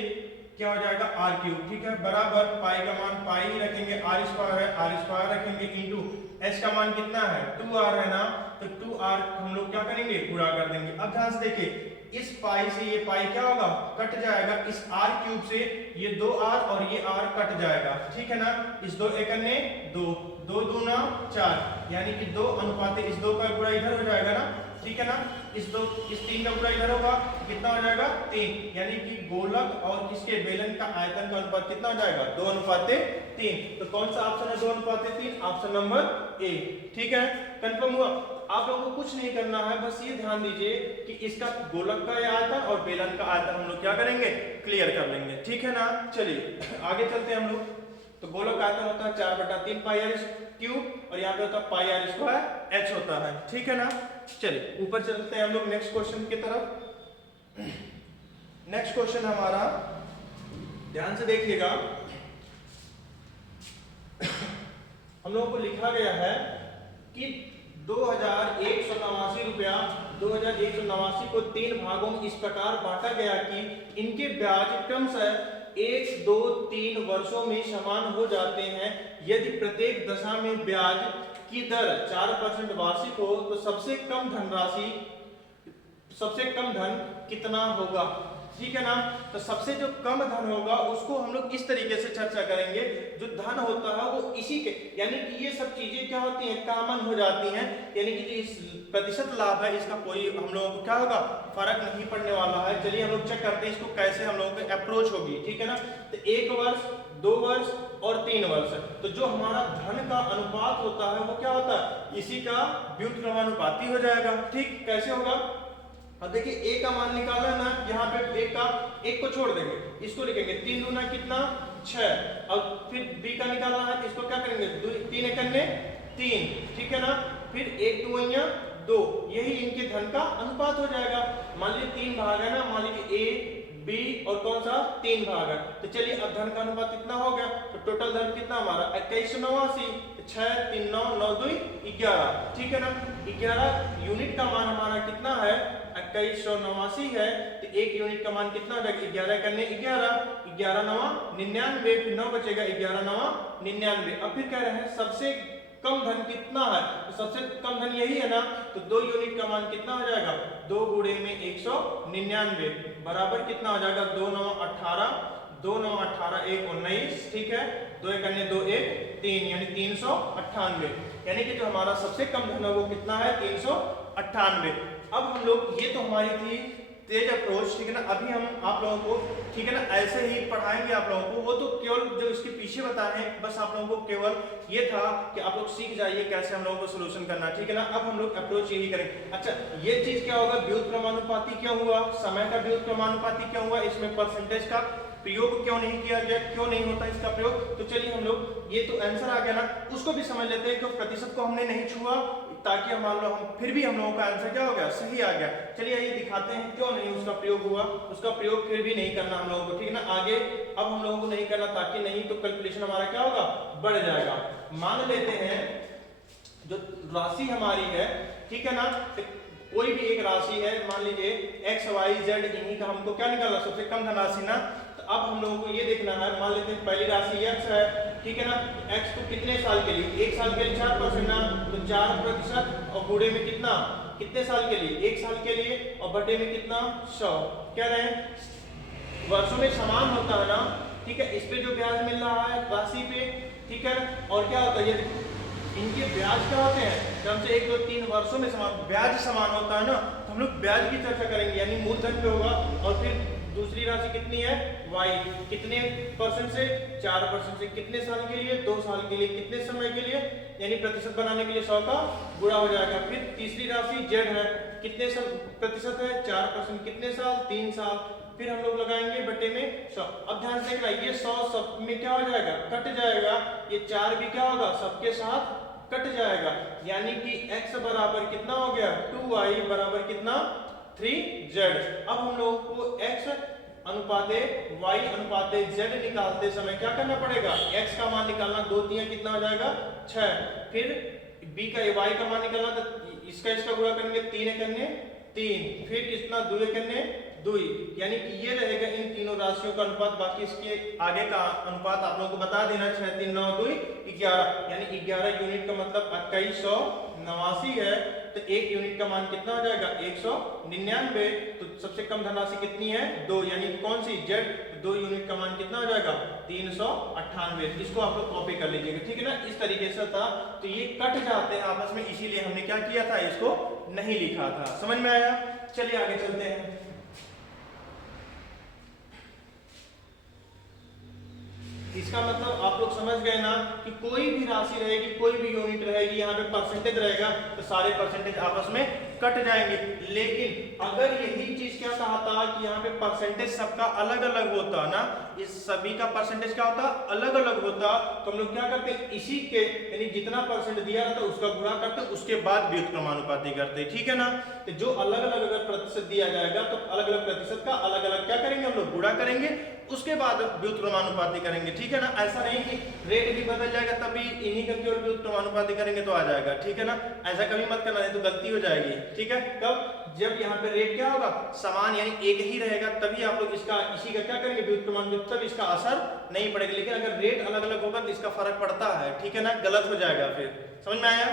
क्या हो जाएगा r³। ठीक है, बराबर पाई का मान पाई ही रखेंगे, r² है r² रखेंगे, इंटू h का मान कितना है 2r है ना, तो 2r हम लोग क्या करेंगे पूरा कर देंगे। अब ध्यान से देखिए, इस पाई से ये पाई क्या होगा कट जाएगा, इस r³ से ये 2r और ये r कट जाएगा। ठीक है ना, इस 2 एकन्ने 2, 2 दूना 4, यानी कि 2 इस 2 का गुणा इधर हो जाएगा ना। ठीक है ना, इस 3 का गुणा इधर होगा, कितना हो जाएगा 3, यानी कि गोलक और किसके बेलन का आयतन का अनुपात कितना हो जाएगा 2:3। तो कौन सा ऑप्शन है 2:3, ऑप्शन नंबर ए। ठीक है, कंफर्म हुआ। आप लोगों को कुछ नहीं करना है, बस ये ध्यान दीजिए कि इसका गोलक का आयतन और बेलन का आयतन हम लोग क्या करेंगे क्लियर कर लेंगे। ठीक है ना, चलिए आगे चलते हैं हम लोग। तो गोलक का आयतन होता है 4/3 पाई r³ और यहाँ पे होता है पाई r² h होता है। ठीक है ना, चलिए ऊपर चलते हैं हम लोग नेक्स्ट क्वेश्चन की तरफ। नेक्स्ट क्वेश्चन हमारा, ध्यान से देखिएगा, हम लोगों को लिखा गया है कि 2189 रुपया 2189 को 3 भागों में इस प्रकार बांटा गया कि इनके ब्याज क्रमशः 1, 2, 3 वर्षों में समान हो जाते हैं। यदि प्रत्येक दशा में ब्याज की दर 4% वार्षिक हो तो सबसे कम धन कितना होगा। ठीक है ना। तो सबसे जो कम धन होगा उसको हम लोग इस तरीके से चर्चा करेंगे। जो धन होता है वो इसी के, यानी कि ये सब चीजें क्या होती हैं, कॉमन हो जाती हैं, यानी कि जो इस प्रतिशत लाभ है इसका कोई हम लोगों को क्या होगा, फर्क नहीं पड़ने वाला है। चलिए हम लोग चेक करते हैं इसको कैसे हम लोगों को अप्रोच होगी। ठीक है ना। तो 1 वर्ष, 2 वर्ष और 3 वर्ष, तो जो हमारा धन का अनुपात होता है वो क्या होता है, इसी का व्युत्क्रमानुपाती हो जाएगा। ठीक, कैसे होगा, अब देखिए ए का मान निकालना है ना, यहाँ पे एक को छोड़ देंगे, इसको लिखेंगे 3 दूना कितना 6। अब फिर बी का निकालना है, इसको क्या करेंगे 3 एकन्ने 3। ठीक है ना। फिर 1 दूना 2, यही इनके धन का अनुपात हो जाएगा। मान लीजिए 3 भाग है ना, मान लीजिए ए बी और कौन सा 3 भाग है। तो चलिए अब धन का अनुपात कितना हो गया, तो टोटल धन कितना हमारा 2189, 6 3 9 9 2 11। ठीक है ना। 11 यूनिट का मान हमारा कितना है 2189 है, तो 1 यूनिट का मान कितना हो जाएगा 11 करने 11, 11 9 99, फिर 9 बचेगा 11 9 99। अब फिर कह रहे हैं सबसे कम धन कितना है, तो सबसे कम धन यही है ना, तो 2 यूनिट का मान कितना हो जाएगा 2 गुणे में 199 बराबर कितना हो जाएगा 2 9 18, 2 9 18 1 19। ठीक है। 2 एकन्ने 2 1 3, यानी 398, यानी कि जो हमारा सबसे कम धन है वो कितना है 398। अब हम लोग, ये तो हमारी थी तेज अप्रोच। ठीक है ना। अभी हम आप लोगों को, ठीक है ना, ऐसे ही पढ़ाएंगे आप लोगों को। वो तो केवल जो इसके पीछे बताए हैं, बस आप लोगों को केवल ये था कि आप लोग सीख जाइए कैसे हम लोगों को सोल्यूशन करना। ठीक है ना। अब हम लोग अप्रोच यही करेंगे। अच्छा, ये चीज क्या होगा, व्युत्क्रमानुपाती क्यों हुआ, समय का व्युत्क्रमानुपाती क्यों हुआ, इसमें परसेंटेज का प्रयोग क्यों नहीं किया गया, क्यों नहीं होता इसका प्रयोग। तो चलिए हम लोग, ये तो आंसर आ गया ना, उसको भी समझ लेते हैं। क्यों प्रतिशत को हमने नहीं छुआ, ताकि मान लो हम फिर भी हम लोगों का आंसर क्या हो गया, सही आ गया। चलिए ये दिखाते हैं क्यों नहीं उसका प्रयोग हुआ। उसका प्रयोग फिर भी नहीं करना हम लोगों को। ठीक है ना। आगे अब हम लोगों को नहीं करना, ताकि नहीं तो कैलकुलेशन हमारा क्या होगा, बढ़ जाएगा। मान लेते हैं जो राशि हमारी है, ठीक है ना, कोई भी एक राशि है, मान लीजिए x y z, इन्हीं का हमको क्या निकालना, सबसे कम धनराशि ना। तो अब हम लोगों को ये देखना है, मान लेते हैं पहली राशि x है। ठीक है ना। x को कितने साल के लिए, 1 साल के लिए 4% ना, तो 4% और गुणे में कितना, कितने साल के लिए 1 साल के लिए, और बटे में कितना 100। क्या रहे, वर्षों में समान होता है ना। ठीक है। इस पे जो ब्याज मिल रहा है राशि पे, ठीक है। और क्या होता है, इनके ब्याज क्या होते हैं, जब से 1 2 3 वर्षों में समान ब्याज समान होता है ना, तो हम लोग ब्याज की चर्चा करेंगे, यानी मूलधन पे होगा। और फिर दूसरी राशि कितनी है y, कितने परसेंट से 4% से, कितने साल के लिए 2 साल के लिए, कितने समय के लिए, यानी प्रतिशत बनाने के लिए 100 का गुणा हो जाएगा। फिर तीसरी राशि z है, कितने प्रतिशत है 4%, कितने साल 3 साल, फिर हम लोग लगाएंगे बटे में 100। अब ध्यान से देखना, ये 100 सब में क्या हो जाएगा, कट जाएगा। ये 4 भी क्या होगा, सबके साथ कट जाएगा, यानी कि x बराबर कितना हो गया 2y बराबर कितना 3z। अब हम लोगों को x अनुपाते y अनुपाते z निकालते समय क्या करना पड़ेगा, x का मान निकालना, 2 3 कितना हो जाएगा 6। फिर b का y का मान निकालना, तो इसका गुणा करेंगे 3 करने 3, फिर कितना 2 करने 2, यानी कि ये रहेगा इन तीनों राशियों का अनुपात। बाकी इसके आगे का अनुपात आप लोगों को बता देना, 6 3 9 2 11, यानी 11 यूनिट का मतलब 2189 है। तो 1 यूनिट का मान कितना हो जाएगा 199। तो सबसे कम धनराशि कितनी है 2, यानी कौन सी z, 2 यूनिट का मान कितना हो जाएगा 398। इसको आप लोग कॉपी कर लीजिएगा। ठीक है ना। इस तरीके से था, तो ये कट जाते हैं आपस में, इसीलिए हमने क्या किया था, इसको नहीं लिखा था। समझ में आया। चलिए आगे चलते हैं। इसका मतलब आप लोग समझ गए ना कि कोई भी राशि रहेगी, कोई भी यूनिट रहेगी, यहाँ पे परसेंटेज रहेगा, तो सारे परसेंटेज आपस में कट जाएंगे। लेकिन अगर यही चीज क्या कहा था कि यहाँ पे परसेंटेज सबका अलग अलग होता ना, इस सभी का परसेंटेज क्या होता अलग अलग होता, तो हम लोग क्या करते, इसी के यानी जितना परसेंट दिया रहता उसका गुणा करते, उसके बाद व्युत्क्रमानुपाती करते। ठीक है ना। तो जो अलग अलग अगर प्रतिशत दिया जाएगा, तो अलग अलग प्रतिशत का अलग अलग क्या करेंगे हम लोग, गुणा करेंगे, उसके बाद व्युत्क्रमानुपाती करेंगे, ठीक है ना। ऐसा नहीं कि रेट भी बदल जाएगा तभी इन्हीं का केवल व्युत्क्रमानुपाती करेंगे तो आ जाएगा, ठीक है ना। ऐसा कभी मत करना, नहीं तो गलती हो जाएगी, ठीक है। कब? जब यहाँ पे रेट क्या होगा, समान यानी एक ही रहेगा, तभी आप लोग इसका इसी का क्या करेंगे, व्युत्क्रमानुपाती, तब इसका असर नहीं पड़ेगा। लेकिन अगर रेट अलग अलग होगा तो इसका फर्क पड़ता है, ठीक है ना, गलत हो जाएगा फिर। समझ में आया?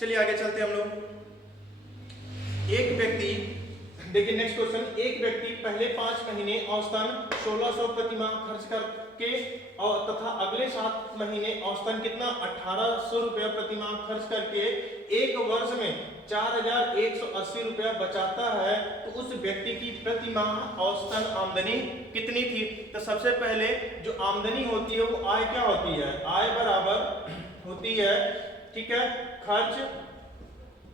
चलिए आगे चलते हम लोग। एक व्यक्ति, देखिए नेक्स्ट क्वेश्चन, एक व्यक्ति पहले 5 महीने औसतन 1600 प्रति माह खर्च करके और तथा अगले 7 महीने औसतन कितना 1800 रुपया प्रति माह खर्च करके एक वर्ष में 4180 रुपया बचाता है, तो उस व्यक्ति की प्रति माह औसतन आमदनी कितनी थी? तो सबसे पहले जो आमदनी होती है वो आय क्या होती है, आय बराबर होती है, ठीक है, खर्च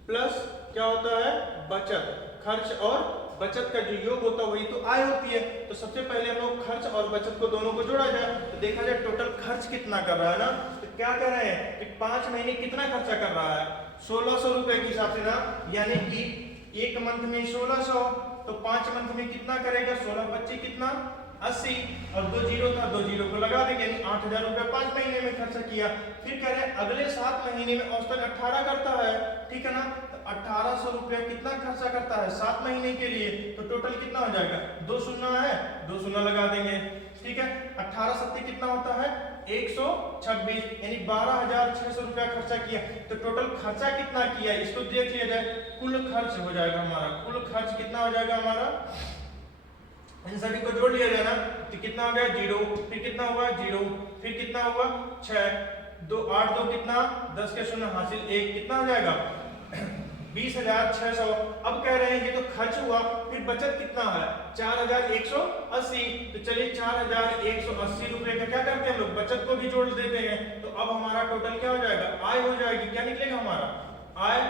प्लस क्या होता है, बचत। खर्च और बचत का जो योग होता है वही तो आय होती है। तो सबसे पहले हम लोग खर्च और बचत को दोनों को जोड़ा जाए तो देखा जाए टोटल खर्च कितना कर रहा है ना। तो क्या कर रहे हैं कि 5 महीने कितना खर्चा कर रहा है, 1600 रुपए के हिसाब से ना, यानी कि एक मंथ में 1600, तो 5 मंथ में कितना करेगा, 16 25 कितना 80, और 2 जीरो था, 2 जीरो को लगा देंगे, यानी 8000 रुपया 5 महीने में खर्चा किया। फिर कह रहे हैं अगले 7 महीने में औसतन 18 करता है, ठीक है ना। तो 1800 रुपया कितना खर्चा करता है 7 महीने के लिए, तो टोटल कितना हो जाएगा, 2 शून्य है, 2 शून्य लगा देंगे, ठीक है। 18 सत्ते कितना होता है 126, यानी 12600 रुपया खर्चा किया। तो टोटल खर्चा कितना किया इसको देख लिया जाए, कुल खर्च हो जाएगा हमारा, कुल खर्च कितना हो जाएगा हमारा, इन सभी को जोड़ लिया जाए ना, तो कितना हो गया 0, फिर कितना हुआ 0, फिर कितना हुआ 6, 2 8 2 कितना 10 के शून्य हासिल 1, कितना हो जाएगा 20600। अब कह रहे हैं ये तो खर्च हुआ, फिर बचत कितना है 4180। तो चलिए 4180 रुपए का क्या करते हैं हम लोग, बचत को भी जोड़ देते हैं। तो अब हमारा टोटल क्या हो जाएगा, आय हो जाएगी, क्या निकलेगा हमारा आय,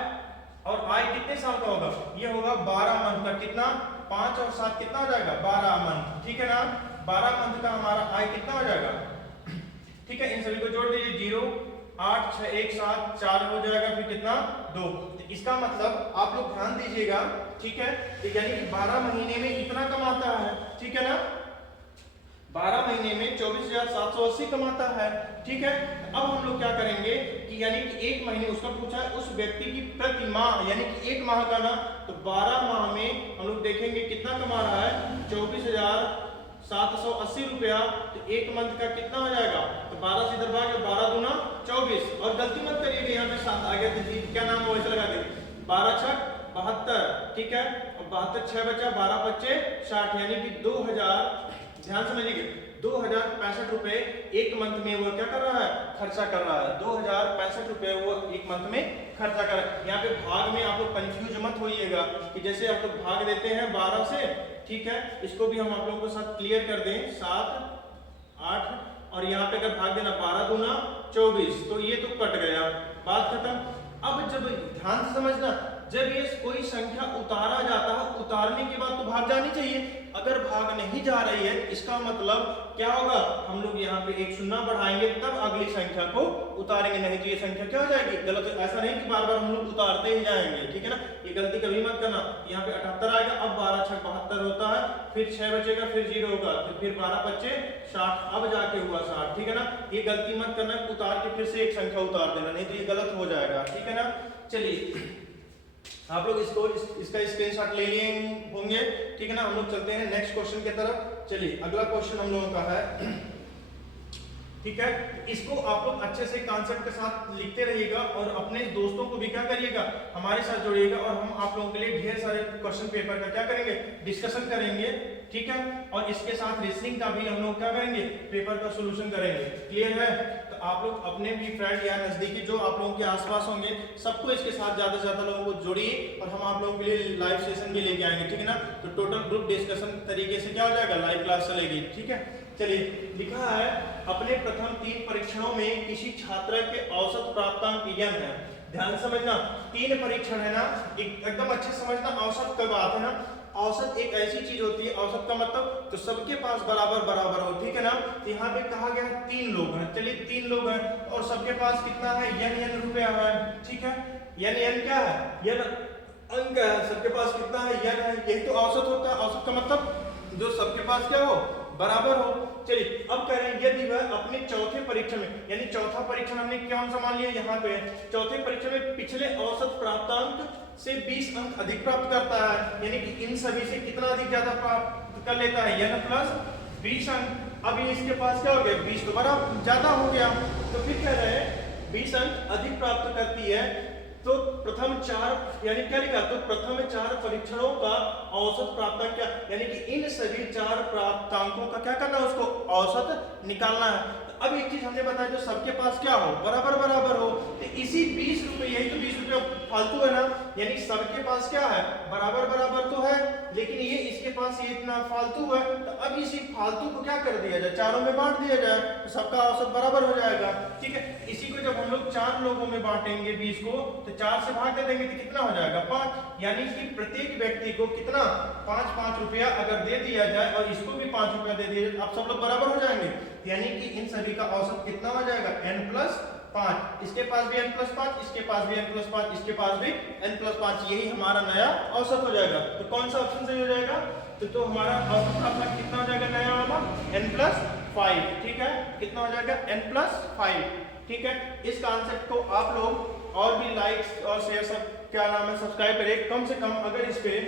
और आय कितने साल का होगा, ये होगा 12 मंथ का, कितना 5 और 7 कितना हो जाएगा 12 मंथ, ठीक है ना। 12 मंथ का हमारा आय कितना हो जाएगा, ठीक है। इन सभी को जोड़ दीजिए, 0 8 6 1 7 4 हो जाएगा, फिर कितना 2। इसका मतलब आप लोग ध्यान दीजिएगा, ठीक है, यानी कि 12 महीने में इतना कमाता है, ठीक है ना, 12 महीने में 24780 कमाता है, ठीक है। अब हम लोग क्या करेंगे कि यानी कि एक महीने उसका पूछा है उस व्यक्ति की प्रति माह, यानी कि एक माह का ना, तो 12 माह में हम लोग देखेंगे कितना कमा रहा है 24780 रुपया। तो एक मंथ का कितना हो जाएगा, तो 12 से इधर भाग 12 दूना 24, और गलती मत करिएगा यहाँ पे 7 आ गया तो क्या नाम है वैसे लगा देंगे, 12 6 72, ठीक है, और 72 6 बचा, 12 25 60, यानी कि 2000, ध्यान समझिए 2065 रुपए एक मंथ में वो क्या कर रहा है, खर्चा कर रहा है, 2065 रुपए वो एक मंथ में खर्चा कर रहा है। यहाँ पे भाग में आप लोग कंफ्यूज मत होइएगा कि जैसे आप लोग भाग देते हैं 12 से, ठीक है, इसको भी हम आप लोगों के साथ क्लियर कर दें, 7 8, और यहाँ पे अगर भाग देना 12 दूना 24, तो ये तो कट गया, बात खत्म। अब जब ध्यान से समझना, जब ये कोई संख्या उतारा जाता है, उतारने के बाद तो भाग जानी चाहिए, अगर भाग नहीं जा रही है इसका मतलब क्या होगा, हम लोग यहाँ पे एक शून्य बढ़ाएंगे तब अगली संख्या को उतारेंगे, नहीं तो ये संख्या क्या हो जाएगी गलत। ऐसा नहीं कि बार बार हम लोग उतारते ही जाएंगे, ठीक है ना, ये गलती कभी मत करना। यहाँ पे 78 आएगा, अब 12 6 72 होता है, फिर 6 बचेगा, फिर 0 होगा, फिर 12 25 60, अब जाके हुआ 60, ठीक है ना। ये गलती मत करना, उतार के फिर से एक संख्या उतार देना, नहीं तो ये गलत हो जाएगा, ठीक है ना। चलिए आप लोग इसका स्क्रीनशॉट ले लिए होंगे, ठीक है ना। हम लोग चलते हैं नेक्स्ट क्वेश्चन की तरफ। चलिए अगला क्वेश्चन हम लोगों का है, ठीक है, इसको आप लोग अच्छे से कॉन्सेप्ट के साथ लिखते रहिएगा और अपने दोस्तों को भी क्या करिएगा, हमारे साथ जोड़िएगा, और हम आप लोगों के लिए ढेर सारे क्वेश्चन पेपर का क्या करेंगे, डिस्कशन करेंगे, ठीक है। और इसके साथ रीजनिंग का भी हम लोग क्या करेंगे, पेपर का सोल्यूशन करेंगे, क्लियर है। तो आप लोग अपने भी फ्रेंड या नजदीकी जो आप लोगों के आसपास होंगे सबको इसके साथ ज्यादा से ज्यादा लोगों को जोड़िए, और हम आप लोगों के लिए लाइव सेशन भी लेके आएंगे, ठीक है ना। तो टोटल ग्रुप डिस्कशन तरीके से क्या हो जाएगा, लाइव क्लास चलेगी, ठीक है। चलिए लिखा है, अपने प्रथम 3 परीक्षणों में किसी छात्र के औसत प्राप्तांक n है। ध्यान समझना, 3 परीक्षण है ना, एकदम अच्छे समझना, औसत कब आता है ना, औसत एक ऐसी चीज होती है, औसत का मतलब तो सबके पास बराबर बराबर हो, ठीक है ना। तो यहाँ पे कहा गया 3 लोग हैं, चलिए 3 लोग हैं और सबके पास कितना है n रुपया है, ठीक है। n क्या है, n अंक है, सबके पास कितना है n है, यही तो औसत होता है। औसत का मतलब जो सबके पास क्या हो बराबर हो। चलिए अब कह रहे हैं यदि वह अपने चौथे परीक्षण में, यानी चौथा परीक्षण हमने कौन सा मान लिया यहाँ पे, चौथे परीक्षण में पिछले औसत प्राप्तांक से 20 अंक अधिक प्राप्त करता है, यानी कि इन सभी से कितना अधिक ज्यादा प्राप्त कर लेता है, n प्लस 20 अंक। अब ये इसके पास क्या हो गया, 20 तो बड़ा ज्यादा हो गया, तो फिर कह रहे हैं 20 अंक अधिक प्राप्त करती है, तो प्रथम 4 यानी क्या लिखा, तो प्रथम 4 परीक्षणों का औसत प्राप्तांक क्या, यानी कि इन सभी 4 प्राप्तांकों का क्या करना है, उसको औसत निकालना है। तो अब एक चीज हमने बताया जो सबके पास क्या हो, बराबर बराबर हो, तो इसी 20 रुपए, यही तो 20 रुपए फालतू है ना, यानी सबके पास क्या है, बराबर बराबर तो है, लेकिन ये इसके पास ये इतना फालतू है, तो अब इसी फालतू को क्या कर दिया जाए, चारों में बांट दिया जाए, तो सबका औसत बराबर हो जाएगा। ठीक है, इसी को जब हम लोग 4 लोगों में बांटेंगे 20 को, तो 4 से भाग कर देंगे तो कितना हो जाएगा, 5, यानी कि प्रत्येक व्यक्ति को कितना 5-5 रुपया अगर दे दिया जाए और इसको भी 5 रुपया दे दिया जाए, अब सब लोग बराबर हो जाएंगे, यानी कि इन सभी का औसत कितना हो जाएगा, n प्लस 5, इसके पास भी n प्लस 5, इसके पास भी n प्लस 5, इसके पास भी n प्लस 5, यही हमारा नया औसत हो जाएगा। तो कौन सा ऑप्शन सही हो जाएगा, तो हमारा औसत प्राप्तांक कितना हो जाएगा नया वाला, n प्लस 5। ठीक है, कितना हो जाएगा, n प्लस 5। ठीक है, इस कॉन्सेप्ट को आप लोग और भी लाइक्स और शेयर सब क्या नाम है सब्सक्राइब करें, कम से कम अगर इस पे,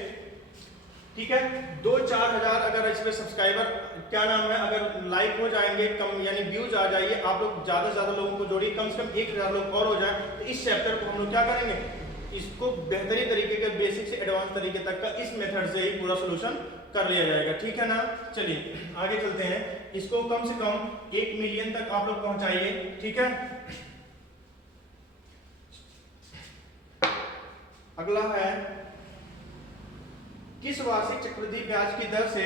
ठीक है, 2-4 हजार अगर इस पे सब्सक्राइबर क्या नाम है अगर लाइक हो जाएंगे, कम यानी व्यूज आ जाइए, आप लोग ज्यादा से ज्यादा लोगों को जोड़िए, कम से कम 1000 लोग और हो जाए, तो इस चैप्टर को हम लोग क्या करेंगे, इसको बेहतरीन तरीके के बेसिक से एडवांस तरीके तक का इस मेथड से ही पूरा सोल्यूशन कर लिया जाएगा। ठीक है ना, चलिए आगे चलते हैं, इसको कम से कम 1 मिलियन तक आप लोग पहुंचाइए। ठीक है, अगला है किस वार्षिक चक्रवृद्धि ब्याज की दर से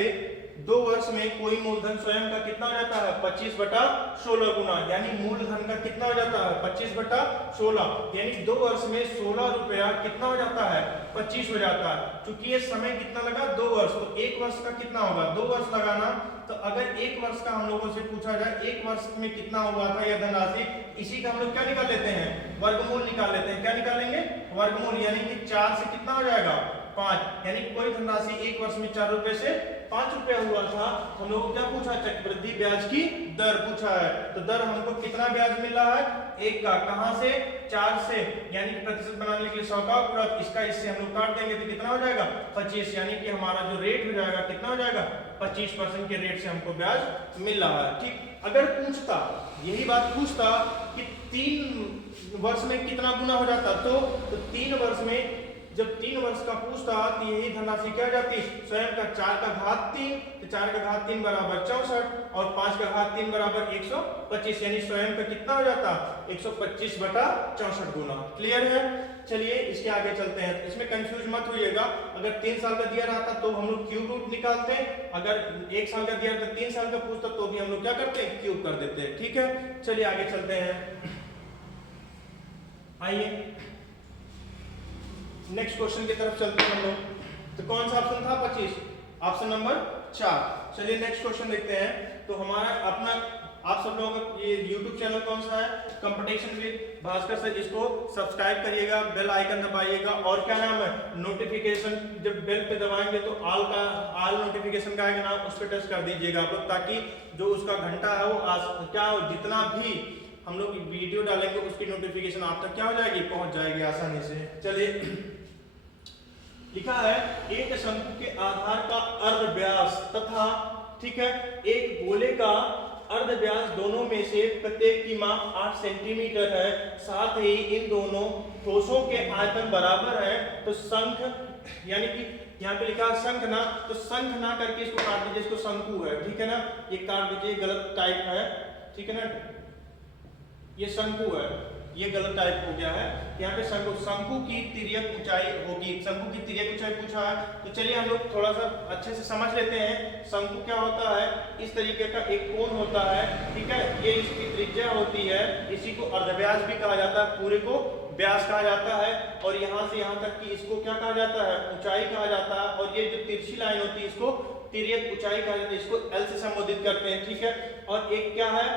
2 वर्ष में कोई मूलधन स्वयं का कितना हो जाता है, 25/16 गुना, यानी मूलधन का कितना हो जाता है 25/16, यानी 2 वर्ष में 16 रुपया कितना हो जाता है, 25 हो जाता है। क्योंकि ये समय कितना लगा, 2 वर्ष, तो 1 वर्ष का कितना होगा, 2 वर्ष लगाना, तो अगर 1 वर्ष का हम लोगों से पूछा जाए 1 वर्ष में कितना हुआ था यह धनराशि, इसी का हम लोग क्या निकाल लेते हैं, वर्गमूल निकाल लेते हैं। क्या निकालेंगे, वर्गमूल, यानी कि 4 से कितना हो जाएगा, 5, यानी कोई धनराशि 1 वर्ष में 4 रुपए से 5 रुपया हुआ था, हम लोग को क्या पूछा, चक्रवृद्धि ब्याज की दर पूछा है, तो दर हमको कितना ब्याज मिल रहा है, 1 का, कहां से, 4 से, यानी कि प्रतिशत बनाने के लिए 100 का पूरा, इसका इससे हम लोग काट देंगे तो कितना हो जाएगा 25, यानी कि हमारा जो रेट हो जाएगा कितना हो जाएगा 25% के रेट से हमको ब्याज मिल रहा है। ठीक, अगर पूछता, यही बात पूछता कि 3 वर्ष में कितना गुना हो जाता, तो 3 वर्ष में जब 3 वर्ष का पूछता तो यही धनराशि क्या जाती, स्वयं का 4 का घात 3, तो 4 का घात 3 बराबर 64 और 5 का घात 3 बराबर 125, यानी स्वयं का कितना हो जाता 125/64 गुना। क्लियर है, चलिए इसके आगे चलते हैं। इसमें कंफ्यूज मत होइएगा, अगर 3 साल का दिया रहता तो हम लोग क्यूब रूट निकालते, अगर 1 साल का दिया रहता 3 साल का पूछता तो भी हम लोग क्या करते हैं, क्यूब कर देते हैं। ठीक है, चलिए आगे चलते हैं, आइए नेक्स्ट क्वेश्चन की तरफ चलते हैं हम लोग। तो कौन सा ऑप्शन था, 25, ऑप्शन नंबर 4। चलिए नेक्स्ट क्वेश्चन देखते हैं। तो हमारा अपना, आप सब लोगों का ये YouTube चैनल कौन सा है, कंपटीशन विद भास्कर सर, इसको सब्सक्राइब करिएगा, बेल आइकन दबाइएगा, और क्या नाम है, नोटिफिकेशन जब बेल पे दबाएंगे तो ऑल नोटिफिकेशन का आएगा ना, उस पर टच कर दीजिएगा आप लोग, ताकि जो उसका घंटा है वो क्या हो, जितना भी हम लोग वीडियो डालेंगे उसकी नोटिफिकेशन आप तक क्या हो जाएगी, पहुंच जाएगी आसानी से। चलिए लिखा है, एक शंकु के आधार का अर्ध व्यास तथा, ठीक है, एक गोले का अर्ध व्यास दोनों में से प्रत्येक की माप 8 सेंटीमीटर है, साथ ही इन दोनों ठोसों के आयतन बराबर है, तो शंख, यानी कि यहाँ पे लिखा है शंख ना, तो शंख ना करके इसको काट दीजिए, इसको शंकु है, ठीक है ना, ये काट दीजिए, गलत टाइप है, ठीक है ना, ये शंकु है, ये गलत टाइप हो गया है। यहाँ पे शंकु की तिर्यक ऊंचाई होगी, शंकु की तिर्यक ऊंचाई पूछा है, तो चलिए हम लोग थोड़ा सा अच्छे से समझ लेते हैं। शंकु क्या होता है, इस तरीके का एक कोण होता है, ठीक है, ये इसकी त्रिज्या होती है, इसी को अर्धव्यास भी कहा जाता है, पूरे को व्यास कहा जाता है, और यहाँ से यहाँ तक की इसको क्या कहा जाता है, ऊंचाई कहा जाता है, और ये जो तिरछी लाइन होती है इसको तिर्यक ऊंचाई कहा जाता है, इसको L से संबोधित करते हैं, ठीक है। और एक क्या है,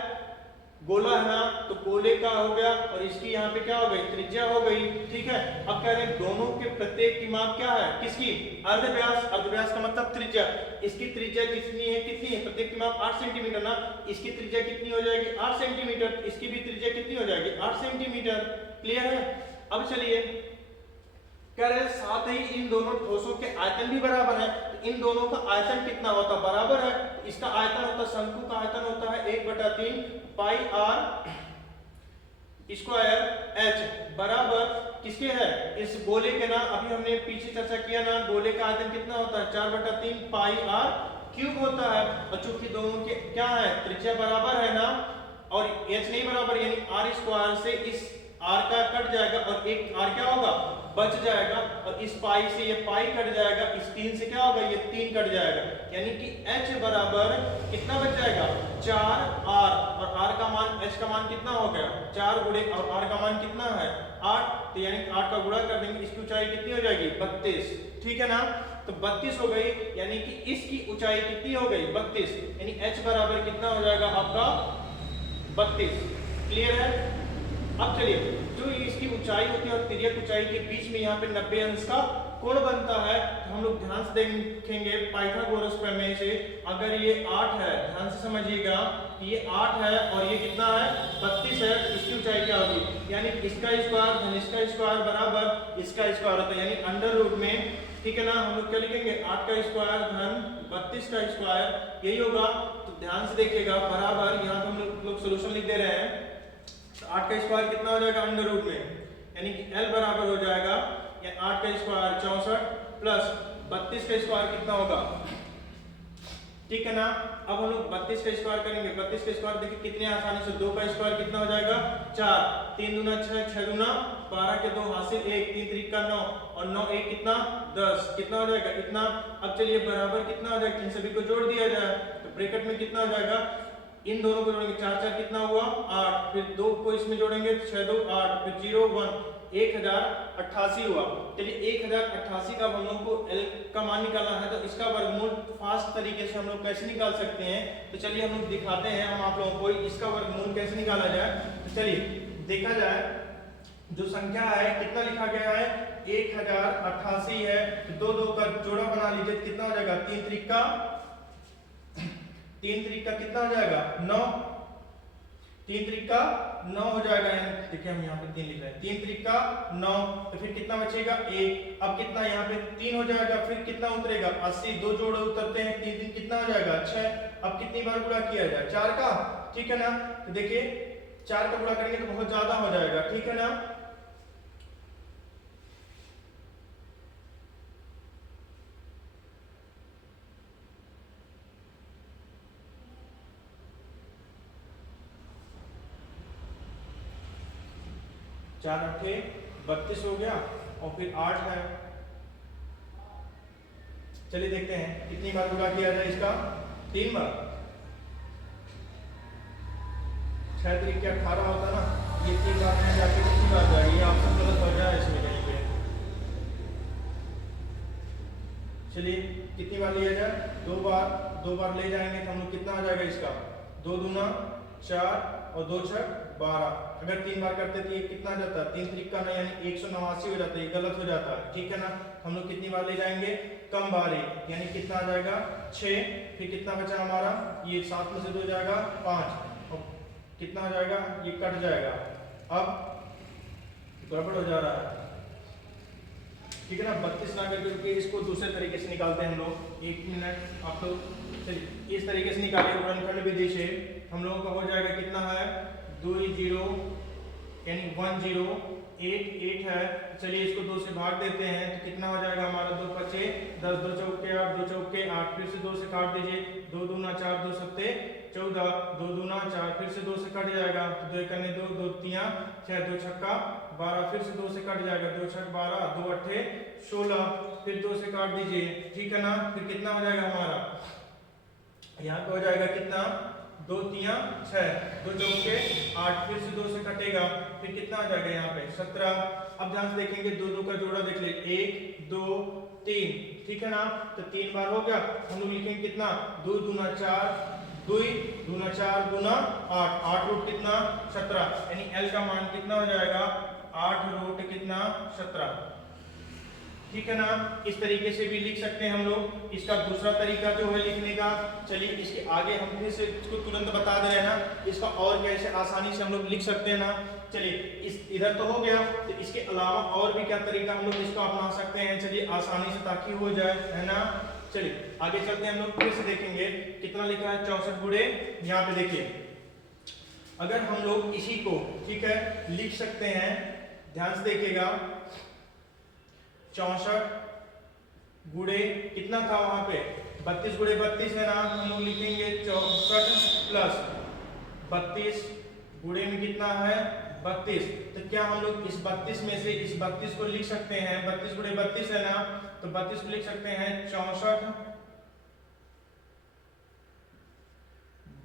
गोला है ना, तो गोले का हो गया और इसकी यहाँ पे क्या हो गई, त्रिज्या हो गई। ठीक है, अब कह रहे हैं दोनों के प्रत्येक की माप क्या है, किसकी, अर्धव्यास। अर्धव्यास का मतलब त्रिज्या। इसकी त्रिज्या कितनी है, प्रत्येक की माप 8 सेंटीमीटर ना, इसकी त्रिज्या कितनी हो जाएगी, 8 सेंटीमीटर। इसकी भी त्रिज्या कितनी हो जाएगी, 8 सेंटीमीटर। क्लियर है। अब चलिए कह रहे हैं साथ ही इन दोनों ठोसों के आयतन भी बराबर है, तो इन दोनों का आयतन कितना होता है, बराबर है। इसका आयतन होता है, शंकु का आयतन होता है 1/3 पाई आर स्क्वायर एच बराबर किसके है, इस गोले के ना, अभी हमने पीछे चर्चा किया ना, गोले का आयतन कितना होता है, 4/3 पाई आर क्यूब होता है। और चूंकि दोनों के क्या है, त्रिज्या बराबर है ना, और एच नहीं बराबर, यानी आर स्क्वायर से इस आर का कट जाएगा और एक आर क्या होगा, बच जाएगा। और इस पाई से ये पाई कट जाएगा, इस 3 से क्या होगा, ये 3 कट जाएगा, यानी कि h बराबर कितना बच जाएगा, 4r। और r का मान, h का मान कितना हो गया, 4 गुणे, और r का मान कितना है, 8, तो यानी 8 का गुणा कर देंगे, इसकी ऊंचाई कितनी हो जाएगी, 32। ठीक है ना, तो 32 हो गई, यानी कि इसकी ऊंचाई कितनी हो गई, 32, यानी h बराबर कितना हो जाएगा आपका 32। क्लियर है। अब चलिए, जो इसकी ऊंचाई होती है और तिर्यक ऊंचाई के बीच में यहाँ पे 90 अंश का कोण बनता है, तो हम लोग ध्यान से देखेंगे पाइथागोरस प्रमेय से। अगर ये 8 है, ध्यान से समझिएगा, ये 8 है और ये कितना है, 32 है, इसकी ऊंचाई क्या होगी, यानी इसका स्क्वायर धन इसका स्क्वायर बराबर इसका स्क्वायर होता है, यानी अंडर रूट में। ठीक है ना, हम लोग क्या लिखेंगे, 8 का स्क्वायर धन 32 का स्क्वायर, यही होगा। तो ध्यान से देखिएगा, बराबर यहाँ पे हम लोग सोल्यूशन लिख दे रहे हैं। 8 का स्क्वायर कितना हो जाएगा अंडर रूट में, यानी कि L बराबर हो जाएगा, या 8 का स्क्वायर 64 प्लस 32 का स्क्वायर कितना होगा। ठीक है ना, अब हम लोग 32 का स्क्वायर करेंगे। 32 का स्क्वायर देखिए कितने आसानी से, 2 का स्क्वायर कितना हो जाएगा, 4, 3 दूना 6, 6 दूना 12 के 2 हासिल 1, 3 3 का 9 और 9 1 कितना 10, कितना हो जाएगा इतना। अब चलिए बराबर कितना हो जाएगा, इन सभी को जोड़ दिया जाए, तो ब्रैकेट में कितना हो जाएगा, इन दोनों को जोड़ेंगे, 4 4 कितना हुआ 8, फिर 2 को इसमें जोड़ेंगे 6 2 8, फिर 0 1, 1088 हुआ। चलिए 1088 का हम लोग को L का मान निकालना है, तो इसका वर्गमूल फास्ट तरीके से हम लोग कैसे निकाल सकते हैं, तो चलिए हम लोग दिखाते हैं हम आप लोगों को इसका वर्गमूल कैसे निकाला जाए। तो चलिए देखा जाए, जो संख्या है कितना लिखा गया है, 1088 है, तो 2 2 का जोड़ा बना लीजिए, कितना हो जाएगा, 3 3 का कितना हो जाएगा 9, 3 का 9 हो जाएगा। देखिए हम यहाँ पे 3 लिख रहे हैं, 3 का 9, तो फिर कितना बचेगा 1। अब कितना यहाँ पे 3 हो जाएगा, फिर कितना उतरेगा 80, 2 जोड़े उतरते हैं, 3 3 कितना हो जाएगा 6। अब कितनी बार गुणा किया जाए, 4 का। ठीक है ना, तो देखिए 4 का गुणा करेंगे तो बहुत ज्यादा हो जाएगा। ठीक है ना, चार 8 32 हो गया और फिर 8 है। चलिए देखते हैं कितनी बार गुणा किया जाए इसका, 3 बार। 6 3 के 18 होता ना, ये 3 बार में जाके कितनी बार जाएगी, ये ऑप्शन गलत हो जाए इसमें कहीं पे। चलिए कितनी बार लिया जाए, 2 बार। 2 बार ले जाएंगे तो हम लोग कितना आ जाएगा इसका, 2 दूना 4 और 2 6 12। अगर 3 बार करते तो ये कितना जाता है, 3 3 का 9 यानी 189 हो जाता है, ये गलत हो जाता है। ठीक है ना, हम लोग कितनी बार ले जाएंगे, कम बार यानी कितना आ जाएगा 6। फिर कितना बचा हमारा, ये 7 में से 2 जाएगा 5 और कितना हो जाएगा, ये कट जाएगा। अब गड़बड़ हो जा रहा है। ठीक है ना, 32 ना करके इसको दूसरे तरीके से निकालते हैं हम लोग। 1 मिनट आप लोग इस तरीके से निकालिए, गुणनखंड विधि से हम लोगों का हो जाएगा कितना है, 2 0 यानी 1 0 8 8 है। चलिए इसको 2 से भाग देते हैं तो कितना हो जाएगा हमारा, 2 5 10, 2 चौके 8, 2 चौके 8, फिर से 2 से काट दीजिए, 2 दूना 4, 2 सत्ते 14, 2 दूना 4, फिर से 2 से कट जाएगा, तो 2 करने 2, 2 3 6, 2 छक्का 12, फिर से 2 से कट जाएगा, 2 छक 12, 2 अट्ठे 16, फिर 2 से काट दीजिए। ठीक है ना, फिर कितना हो जाएगा हमारा, यहाँ पे हो जाएगा कितना, 2 3 6, 2 चौके 8, फिर से 2 से कटेगा, फिर कितना आ जाएगा यहाँ पे 17। अब ध्यान से देखेंगे, 2 2 का जोड़ा देख ले, 1 2 3। ठीक है ना, तो 3 बार हो गया। हम लोग लिखेंगे कितना, 2 दूना 4, 2 दूना 4 दूना 8, 8 रूट कितना 17, यानी L का मान कितना हो जाएगा 8 रूट कितना 17। ठीक है ना। इस तरीके से भी लिख सकते हैं हम लोग। इसका दूसरा तरीका जो है लिखने का, चलिए इसके आगे हम फिर से इसको तुरंत बता दे रहे हैं ना, इसका और कैसे आसानी से हम लोग लिख सकते हैं ना। चलिए इस इधर तो हो गया, तो इसके अलावा और भी क्या तरीका हम लोग इसको अपना सकते हैं, चलिए आसानी से ताकि हो जाए, है ना। चलिए आगे चलते हैं, हम लोग फिर से देखेंगे कितना लिखा है 64 गुणे, यहाँ पे देखिए अगर हम लोग इसी को ठीक है लिख सकते हैं, ध्यान से देखिएगा 64 गुणे कितना था वहां पे 32 गुणे 32 है ना, हम लोग लिखेंगे 64 प्लस 32 गुणे में कितना है 32। तो क्या हम लोग इस 32 में से इस 32 को लिख सकते हैं, 32 गुणे 32 है ना, तो 32 को लिख सकते हैं 64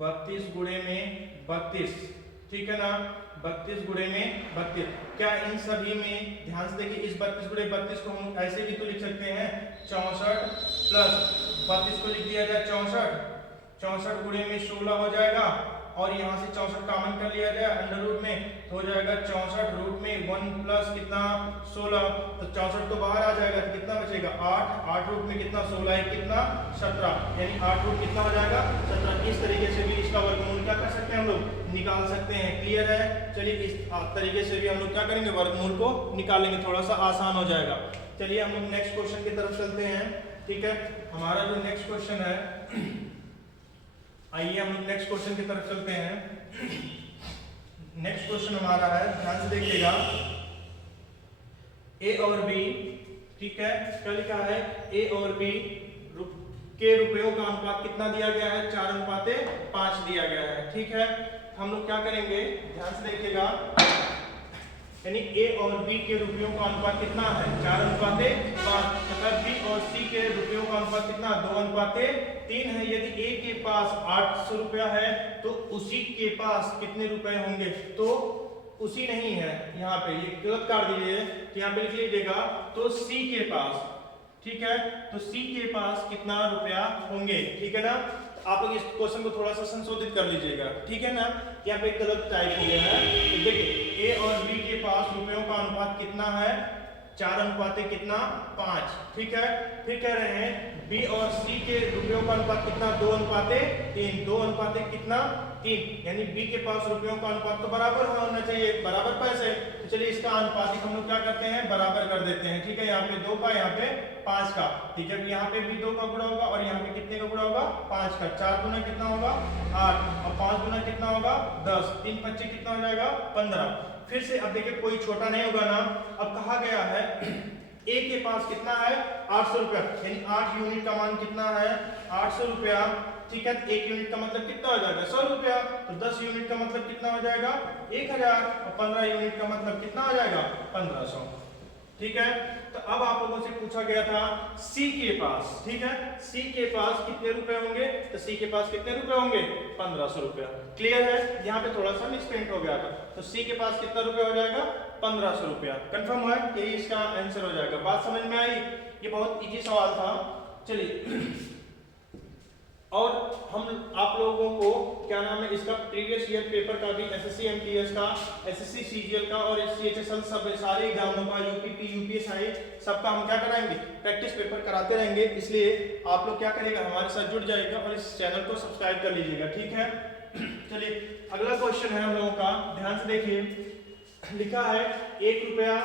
32 गुणे में 32, ठीक है ना, 32 गुणे में 32। क्या इन सभी में ध्यान से देखिए इस 32 गुणे 32 को हम ऐसे भी तो लिख सकते हैं 64 प्लस 32 को लिख दिया जाए 64, 64 गुणे में 16 हो जाएगा, और यहाँ से 64 कॉमन कर लिया जाए अंडर रूट में, तो हो जाएगा 64 रूट में 1 प्लस कितना 16, तो 64 तो बाहर आ जाएगा, तो कितना बचेगा 8, 8 रूट में कितना 16 है कितना 17, यानी 8 रूट कितना हो जाएगा 17। इस तरीके से भी इसका वर्गमूल क्या कर सकते हैं हम लोग निकाल सकते हैं। क्लियर है। चलिए इस तरीके से भी हम लोग क्या करेंगे वर्गमूल को निकालेंगे, थोड़ा सा आसान हो जाएगा। चलिए हम लोग नेक्स्ट क्वेश्चन की तरफ चलते हैं। ठीक है, हमारा जो नेक्स्ट क्वेश्चन है, आइए हम लोग नेक्स्ट क्वेश्चन की तरफ चलते हैं। नेक्स्ट क्वेश्चन हमारा है, ध्यान से देखिएगा, ए और बी, ठीक है, क्या लिखा है ए और बी के रुपयों का अनुपात कितना दिया गया है 4:5 दिया गया है। ठीक है, हम लोग क्या करेंगे ध्यान से देखिएगा, यानी ए और बी के रुपयों का अनुपात कितना है 4:5 तथा बी और सी के रुपयों का अनुपात कितना 2:3 है। यदि ए के पास 800 रुपया है तो उसी के पास कितने रुपए होंगे, तो उसी नहीं है, यहाँ पे ये गलत काट दीजिए, तो यहाँ पे लिख लीजिएगा तो सी के पास, ठीक है, तो सी के पास कितना रुपया होंगे। ठीक है ना, आप लोग इस क्वेश्चन को थोड़ा सा संशोधित कर लीजिएगा, ठीक है ना, यहाँ पे गलत टाइप हो गया है। तो देखिए ए और बी के पास रुपयों का अनुपात कितना है 4:5, ठीक है। फिर कह रहे हैं बी और सी के रुपयों का अनुपात कितना 2:3, 2:3 कितना 3, यानी बी के पास रुपयों का अनुपात तो बराबर होना चाहिए, बराबर पैसे, तो चलिए इसका अनुपातिक हम लोग क्या करते हैं बराबर कर देते हैं। ठीक है, यहाँ पे 2 का, यहाँ पे 5 का, ठीक है, यहाँ पे भी 2 का गुणा होगा और यहाँ पे कितने का गुणा होगा 5 का, 4 गुना कितना होगा 8 और 5 गुना कितना होगा 10, 3 25 कितना हो जाएगा 15। फिर से अब देखिए कोई छोटा नहीं होगा ना, अब कहा गया है ए के पास कितना है 800 रुपया, यानी 8 यूनिट का मान कितना है 800 रुपया, ठीक है, 1 यूनिट का मतलब कितना हो जाएगा 100 रुपया, तो 10 यूनिट का मतलब कितना हो जाएगा 1000 और 15 यूनिट का मतलब कितना हो जाएगा 1500। ठीक है, तो अब आप लोगों से पूछा गया था सी के पास, ठीक है, सी के पास कितने रुपए होंगे, तो सी के पास कितने रुपए होंगे 1500 रुपया। क्लियर है, यहाँ पे थोड़ा सा मिसप्रिंट हो गया था, तो सी के पास कितना रुपया हो जाएगा 1500 रुपया। कंफर्म है कि इसका आंसर हो जाएगा। बात समझ में आई, ये बहुत इजी सवाल था। चलिए और हम आप लोगों को क्या नाम है इसका प्रीवियस ईयर पेपर का भी एसएससी एमटीएस का, एसएससी सीजीएल का और सीएचएसएल सब सारे एग्जामों का, यूपीपी यूपीएसआई सबका हम क्या कराएंगे प्रैक्टिस पेपर कराते रहेंगे। इसलिए आप लोग क्या करेगा हमारे साथ जुड़ जाएगा और इस चैनल को सब्सक्राइब कर लीजिएगा। ठीक है, चलिए अगला क्वेश्चन है हम लोगों का, ध्यान से देखिए, लिखा है 1 रुपया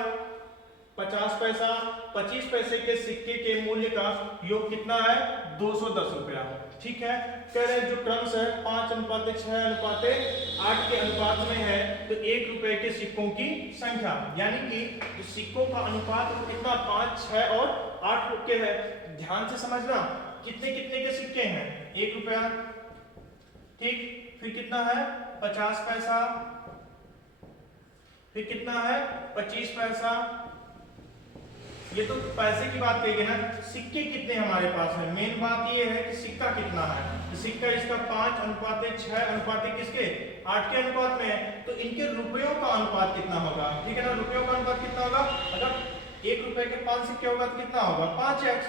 50 पैसा 25 पैसे के सिक्के के मूल्य का योग कितना है 210 रुपया। ठीक है, कह रहे हैं जो टर्म्स है 5:6:8 के अनुपात में है, तो 1 रुपए के सिक्कों की संख्या, यानी कि जो सिक्कों का अनुपात वो कितना 5, 6 और 8 के है। ध्यान से समझना कितने कितने के सिक्के हैं 1 रुपया, ठीक, फिर कितना है 50 पैसा, फिर कितना है 25 पैसा, ये तो पैसे की बात कही ना, सिक्के कितने हमारे पास है, मेन बात ये है कि सिक्का कितना है। तो सिक्का इसका 5:6 किसके 8 के अनुपात में है, तो इनके रुपयों का अनुपात कितना होगा। ठीक है ना, रुपयों का अनुपात कितना होगा, अगर 1 रुपए के 5 सिक्के होगा तो कितना होगा 5x,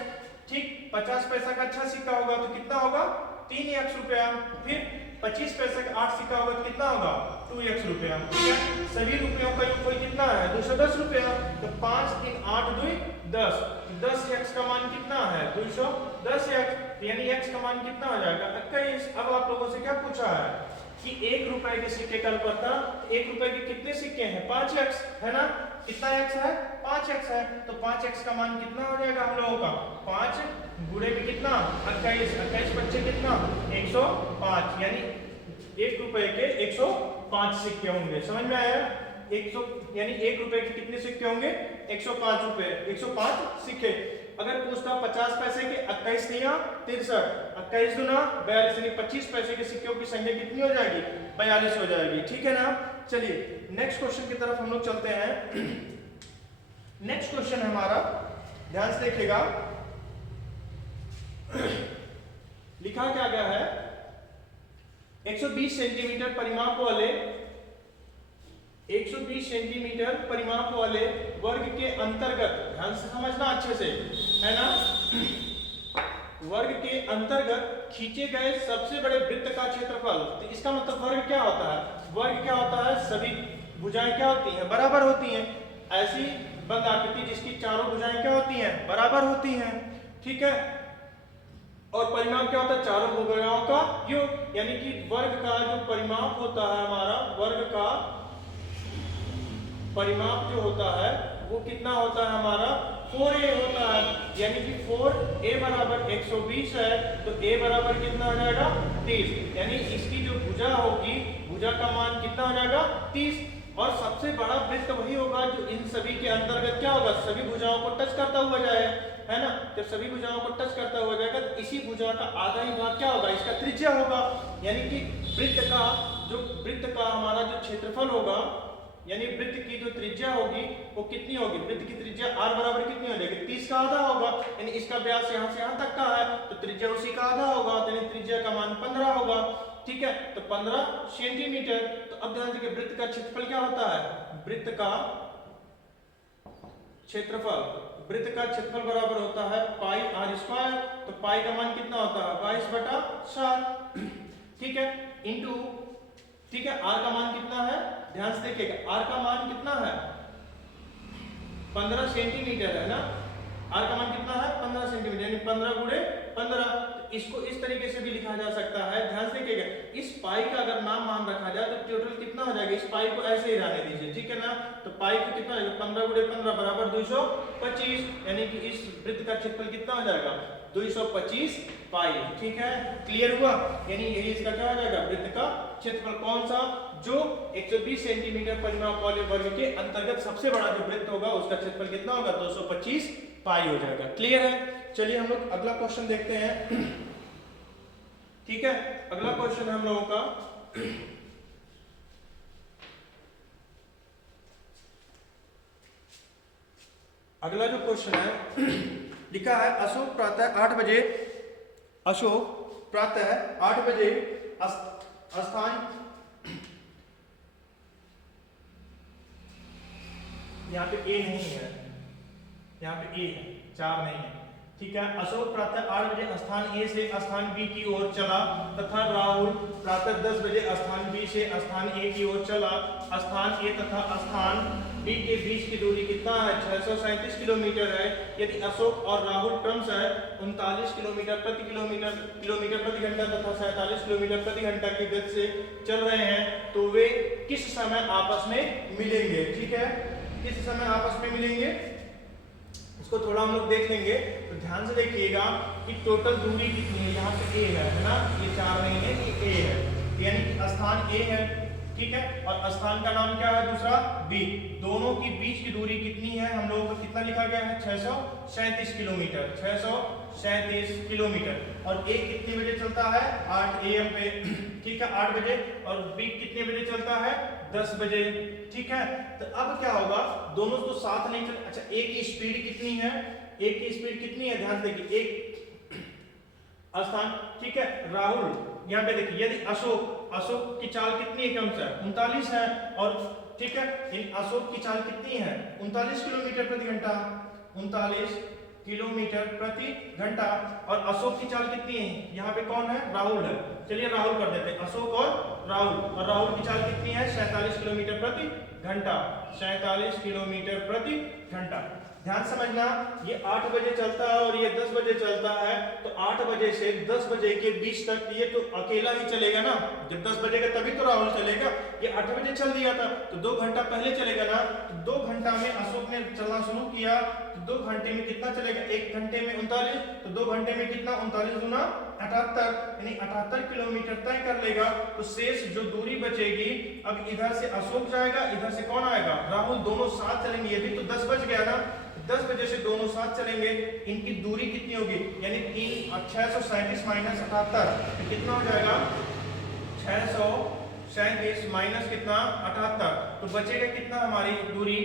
ठीक, 50 पैसा का अच्छा सिक्का होगा तो कितना होगा 3x रुपया। फिर 25 पैसे का 8 सिक्का होगा तो कितना होगा 2x रुपया। ठीक है, सभी रुपयों का योगफल कितना है 210 रुपया। तो 5 3 8 2 10, 10x का मान कितना है 210x, यानी x का मान कितना हो जाएगा 21। अब आप लोगों से क्या पूछा है कि 1 रुपए के सिक्के का अनुपात, 1 रुपए के कितने सिक्के हैं 5x है ना, कितना x है 5x है। तो 5x का मान कितना हो जाएगा हम लोगों का 5 गुणे में कितना 21, 21 बच्चे कितना 105, यानी 1 रुपए के 105 सिक्के होंगे। समझ में आया 100, यानी 1 रुपए के कितने सिक्के होंगे 105 रुपए, 105 सिक्के। अगर पूछता 50 पैसे के 21 या 63, 21 गुना 42, यानी 25 पैसे के सिक्कों की संख्या कितनी हो जाएगी 42 हो जाएगी। ठीक है ना। चलिए नेक्स्ट क्वेश्चन की तरफ हम लोग चलते हैं। नेक्स्ट क्वेश्चन है हमारा, ध्यान से देखिएगा, लिखा क्या गया है 120 सेंटीमीटर परिमाप वाले 120 सेंटीमीटर परिमाप वाले वर्ग के अंतर्गत, ध्यान से समझना अच्छे से है ना, वर्ग के अंतर्गत खींचे गए सबसे बड़े वृत्त का क्षेत्रफल। तो इसका मतलब वर्ग क्या होता है, वर्ग क्या होता है सभी भुजाएं क्या होती हैं बराबर होती हैं। ऐसी बंद आकृति जिसकी चारों भुजाएं क्या होती हैं बराबर होती हैं। ठीक है, और परिमाप क्या होता है चारों भुजाओं का योग, यानी कि वर्ग का जो परिमाप होता है हमारा, वर्ग का परिमाप जो होता है वो कितना होता है हमारा 4a होता है, यानी कि 4a बराबर 120 है, तो a बराबर कितना हो जाएगा 30, यानी इसकी जो भुजा होगी भुजा का मान कितना हो जाएगा 30। और सबसे बड़ा वृत्त वही होगा जो इन सभी के अंतर्गत क्या होगा सभी भुजाओं को टच करता हुआ जाए, है ना। जब सभी भुजाओं को टच करता हुआ जाएगा तो इसी भुजा का आधा ही भाग क्या होगा इसका त्रिज्या होगा, यानी कि वृत्त का हमारा जो क्षेत्रफल होगा, यानी वृत्त की जो त्रिज्या होगी वो कितनी होगी, वृत्त की त्रिज्या r बराबर कितनी हो जाएगी 30 का आधा होगा, यानी इसका व्यास यहाँ से यहाँ तक का है तो त्रिज्या उसी का आधा होगा, यानी त्रिज्या का मान 15 होगा। ठीक है, तो 15 सेंटीमीटर। तो अब ध्यान दीजिए वृत्त का क्षेत्रफल क्या होता है, वृत्त का क्षेत्रफल बराबर होता है पाई r स्क्वायर। तो पाई का मान कितना होता है 22/7। ठीक है, इंटू, ठीक है, r का मान कितना है ध्यान से देखिएगा, r का मान कितना है 15 सेंटीमीटर है ना, r का मान कितना है 15 सेंटीमीटर, यानी 15 गुणे 15। तो इसको इस तरीके से भी लिखा जा सकता है, ध्यान से देखिएगा, इस पाई का अगर नाम मान रखा जाए तो टोटल कितना हो जाएगा, इस पाई को ऐसे ही रहने दीजिए। ठीक है ना, तो पाई को कितना है 15 गुणे 15 बराबर 225, यानी कि इस वृत्त का क्षेत्रफल कितना हो जाएगा 225 पाई। ठीक है, क्लियर हुआ, यानी यही इसका क्या हो जाएगा वृत्त का क्षेत्रफल, कौन सा जो 120 सेंटीमीटर परिमाप वाले वर्ग के अंतर्गत सबसे बड़ा जो वृत्त होगा उसका क्षेत्रफल कितना होगा 225 पाई हो जाएगा। क्लियर है। चलिए हम लोग अगला क्वेश्चन देखते हैं। ठीक है, अगला क्वेश्चन हम लोगों का अगला जो क्वेश्चन है लिखा है अशोक प्रातः 8 बजे स्थान, यहाँ पे ए नहीं है, यहाँ पे ए है 4 नहीं है। ठीक है, अशोक प्रातः 8 बजे स्थान ए से स्थान बी की ओर चला तथा राहुल प्रातः 10 बजे स्थान बी से स्थान ए की ओर चला। स्थान ए तथा स्थान बी के बीच की दूरी कितना है 637 किलोमीटर है। यदि अशोक और राहुल क्रमशः 39 किलोमीटर प्रति घंटा तथा 47 किलोमीटर प्रति घंटा की गति से चल रहे हैं तो वे किस समय आपस में मिलेंगे। ठीक है, किस समय आपस में मिलेंगे इसको थोड़ा हम लोग देख लेंगे। तो ध्यान से देखिएगा कि टोटल दूरी कितनी है, यहाँ पे ए है ना, ये 4 नहीं है, ये ए है, यानी कि स्थान ए है। ठीक है, और स्थान का नाम क्या है दूसरा बी। दोनों की बीच की दूरी कितनी है हम लोगों को कितना लिखा गया है 637 किलोमीटर, 637 किलोमीटर। और ए कितने बजे चलता है 8 AM पे। ठीक है, 8 बजे, और बी कितने बजे चलता है 10 बजे। ठीक है, तो अब क्या होगा दोनों तो साथ नहीं चल, अच्छा ए की स्पीड कितनी है, ए की स्पीड कितनी है ध्यान से देखिए, एक स्थान। ठीक है, राहुल यहाँ पे देखिए, यदि अशोक की चाल कितनी है क्रमशः 39 है, और ठीक है इन अशोक की चाल कितनी है 39 किलोमीटर प्रति घंटा, 39 किलोमीटर प्रति घंटा। और अशोक की चाल कितनी है, यहाँ पे कौन है, राहुल है, चलिए राहुल कर देते हैं, अशोक और राहुल की चाल कितनी है, 47 किलोमीटर प्रति घंटा, 47 किलोमीटर प्रति घंटा। ध्यान समझना, ये 8 बजे चलता है और ये 10 बजे चलता है, तो 8 बजे से 10 बजे के बीच तक ये तो अकेला ही चलेगा ना, जब 10 बजेगा तभी तो राहुल चलेगा। ये 8 बजे चल दिया था तो 2 घंटा पहले चलेगा ना, तो 2 घंटा में अशोक ने चलना शुरू किया, तो 2 घंटे में कितना चलेगा, 1 घंटे में 39, तो 2 घंटे में कितना, 39 गुना 78, यानी 78 किलोमीटर तय कर लेगा। तो शेष जो दूरी बचेगी, अब इधर से अशोक जाएगा, इधर से कौन आएगा, राहुल, दोनों साथ चलेंगे। ये भी तो 10 बज गया ना, 10 बजे से दोनों साथ चलेंगे, इनकी दूरी कितनी होगी, यानी 637 माइनस 78, तो कितना हो जाएगा, 637 माइनस कितना 78, तो बचेगा कितना हमारी दूरी,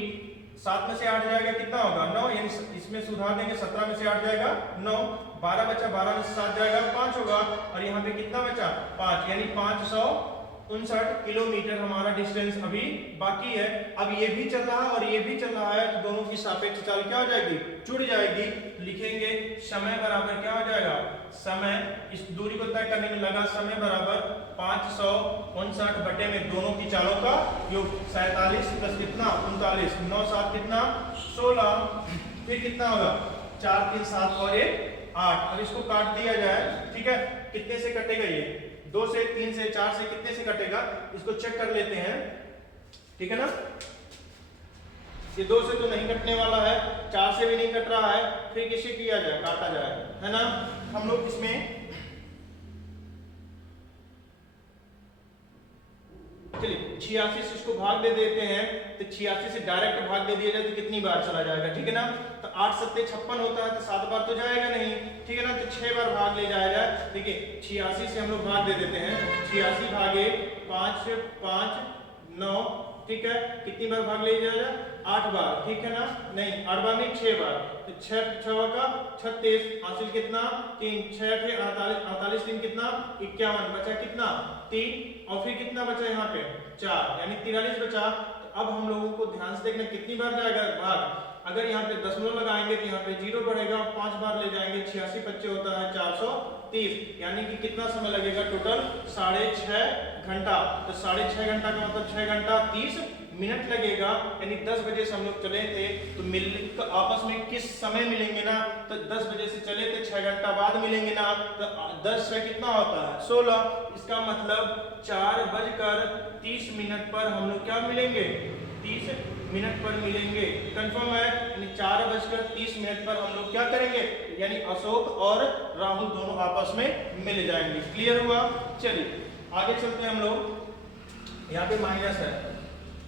7 में से 8 जाएगा, कितना होगा 9, यानी इसमें सुधार देंगे, 17 में से 8 जाएगा 9, 12 बचा, 12 में से 7 जाएगा 5 होगा, और यहाँ पे कितना बचा 5, यानी 559 किलोमीटर हमारा डिस्टेंस अभी बाकी है। अब ये भी चल रहा है और ये भी चल रहा है, तो दोनों की सापेक्ष चाल क्या हो जाएगी, जुड़ जाएगी। लिखेंगे समय बराबर क्या हो जाएगा, समय इस दूरी को तय करने में लगा समय बराबर 559 बटे में दोनों की चालों का योग, 47 प्लस कितना 39, 9 7 कितना 16, फिर कितना होगा 4 3 7 और 1 8। अब इसको काट दिया जाए, ठीक है, कितने से कटेगा, ये 2 से 3 से 4 से कितने से कटेगा, इसको चेक कर लेते हैं, ठीक है ना। ये 2 से तो नहीं कटने वाला है, 4 से भी नहीं कट रहा है, फिर किसे किया जाए, काटा जाए, है ना। हम लोग इसमें चलिए 86 से इसको भाग दे देते हैं, तो 86 से डायरेक्ट भाग दे दिया जाए तो कितनी बार चला जाएगा, ठीक है ना। तो 8 7 56 होता है, तो 7 बार तो जाएगा नहीं, ठीक है ना, तो 6 बार भाग ले जाएगा। देखिए 86 से हम लोग भाग दे देते हैं, 86 भागे 5 5 9, ठीक है, कितनी बार भाग ले जाएगा, 8 बार, ठीक है ना, नहीं 8 बार नहीं 6 बार, तो 6 6 का 36, हासिल कितना 3, 6 फिर 48, 48 3 कितना 51, बचा कितना 3, और फिर कितना बचा यहाँ पे 4, यानी 43 बचा। तो अब हम लोगों को ध्यान से देखना कितनी बार जाएगा भाग, अगर यहाँ पे दशमलव लगाएंगे तो यहाँ पे 0 बढ़ेगा, 5 बार ले जाएंगे, 86 बच्चे होता है 430, यानी कि कितना समय लगेगा टोटल 6.5 घंटा। तो 6.5 घंटा का मतलब 6 घंटा 30 मिनट लगेगा, यानी 10 बजे से हम लोग चले थे, तो मिलने आपस में किस समय मिलेंगे ना, तो 10 बजे से चले थे 6 घंटा बाद मिलेंगे ना, तो 10 से कितना होता है 16, इसका मतलब 4:30 पर हम लोग क्या मिलेंगे, 30 मिनट पर मिलेंगे, कंफर्म है, यानी 4:30 पर हम लोग क्या करेंगे, यानी अशोक और राहुल दोनों आपस में मिल जाएंगे। क्लियर हुआ, चलिए आगे चलते हैं हम लोग। यहाँ पे माइनस है,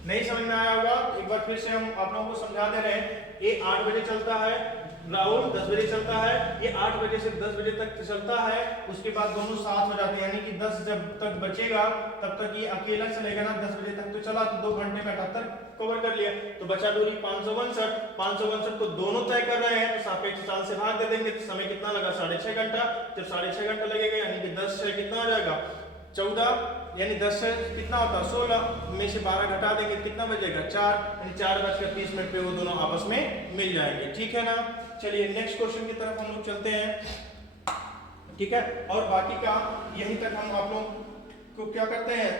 नहीं समझ में आया होगा, एक बार फिर से हम आप लोगों को समझा दे रहे हैं। ये 8 बजे चलता है, राहुल 10 बजे चलता है, ये 8 बजे से 10 बजे तक चलता है, उसके बाद दोनों साथ हो जाते हैं, यानी कि 10 जब तक बचेगा तब तक ये अकेला चलेगा ना, 10 बजे तक तो चला, तो 2 घंटे में 78 कवर कर लिया, तो बचा दूरी 559 को दोनों तय कर रहे हैं, तो सापेक्ष चाल से भाग दे देंगे, तो समय कितना लगा 6.5 घंटा, जब 6.5 घंटा लगेगा, यानी कि 10 से कितना हो जाएगा 14, यानी 10 से कितना होता है 16 में से 12 घटा देंगे, कितना बचेगा 4, यानी 4:30 पे वो दोनों आपस में मिल जाएंगे, ठीक है ना। चलिए नेक्स्ट क्वेश्चन की तरफ हम लोग चलते हैं, ठीक है, और बाकी का यहीं तक हम आप लोग को क्या करते हैं,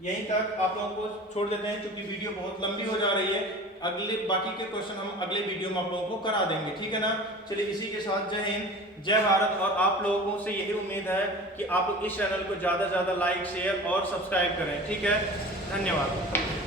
यहीं तक आप लोगों को छोड़ देते हैं, क्योंकि वीडियो बहुत लंबी हो जा रही है। अगले बाकी के क्वेश्चन हम अगले वीडियो में आप लोगों को करा देंगे, ठीक है ना। चलिए इसी के साथ जय हिंद जय भारत, और आप लोगों से यही उम्मीद है कि आप इस चैनल को ज़्यादा से ज़्यादा लाइक शेयर और सब्सक्राइब करें, ठीक है, धन्यवाद।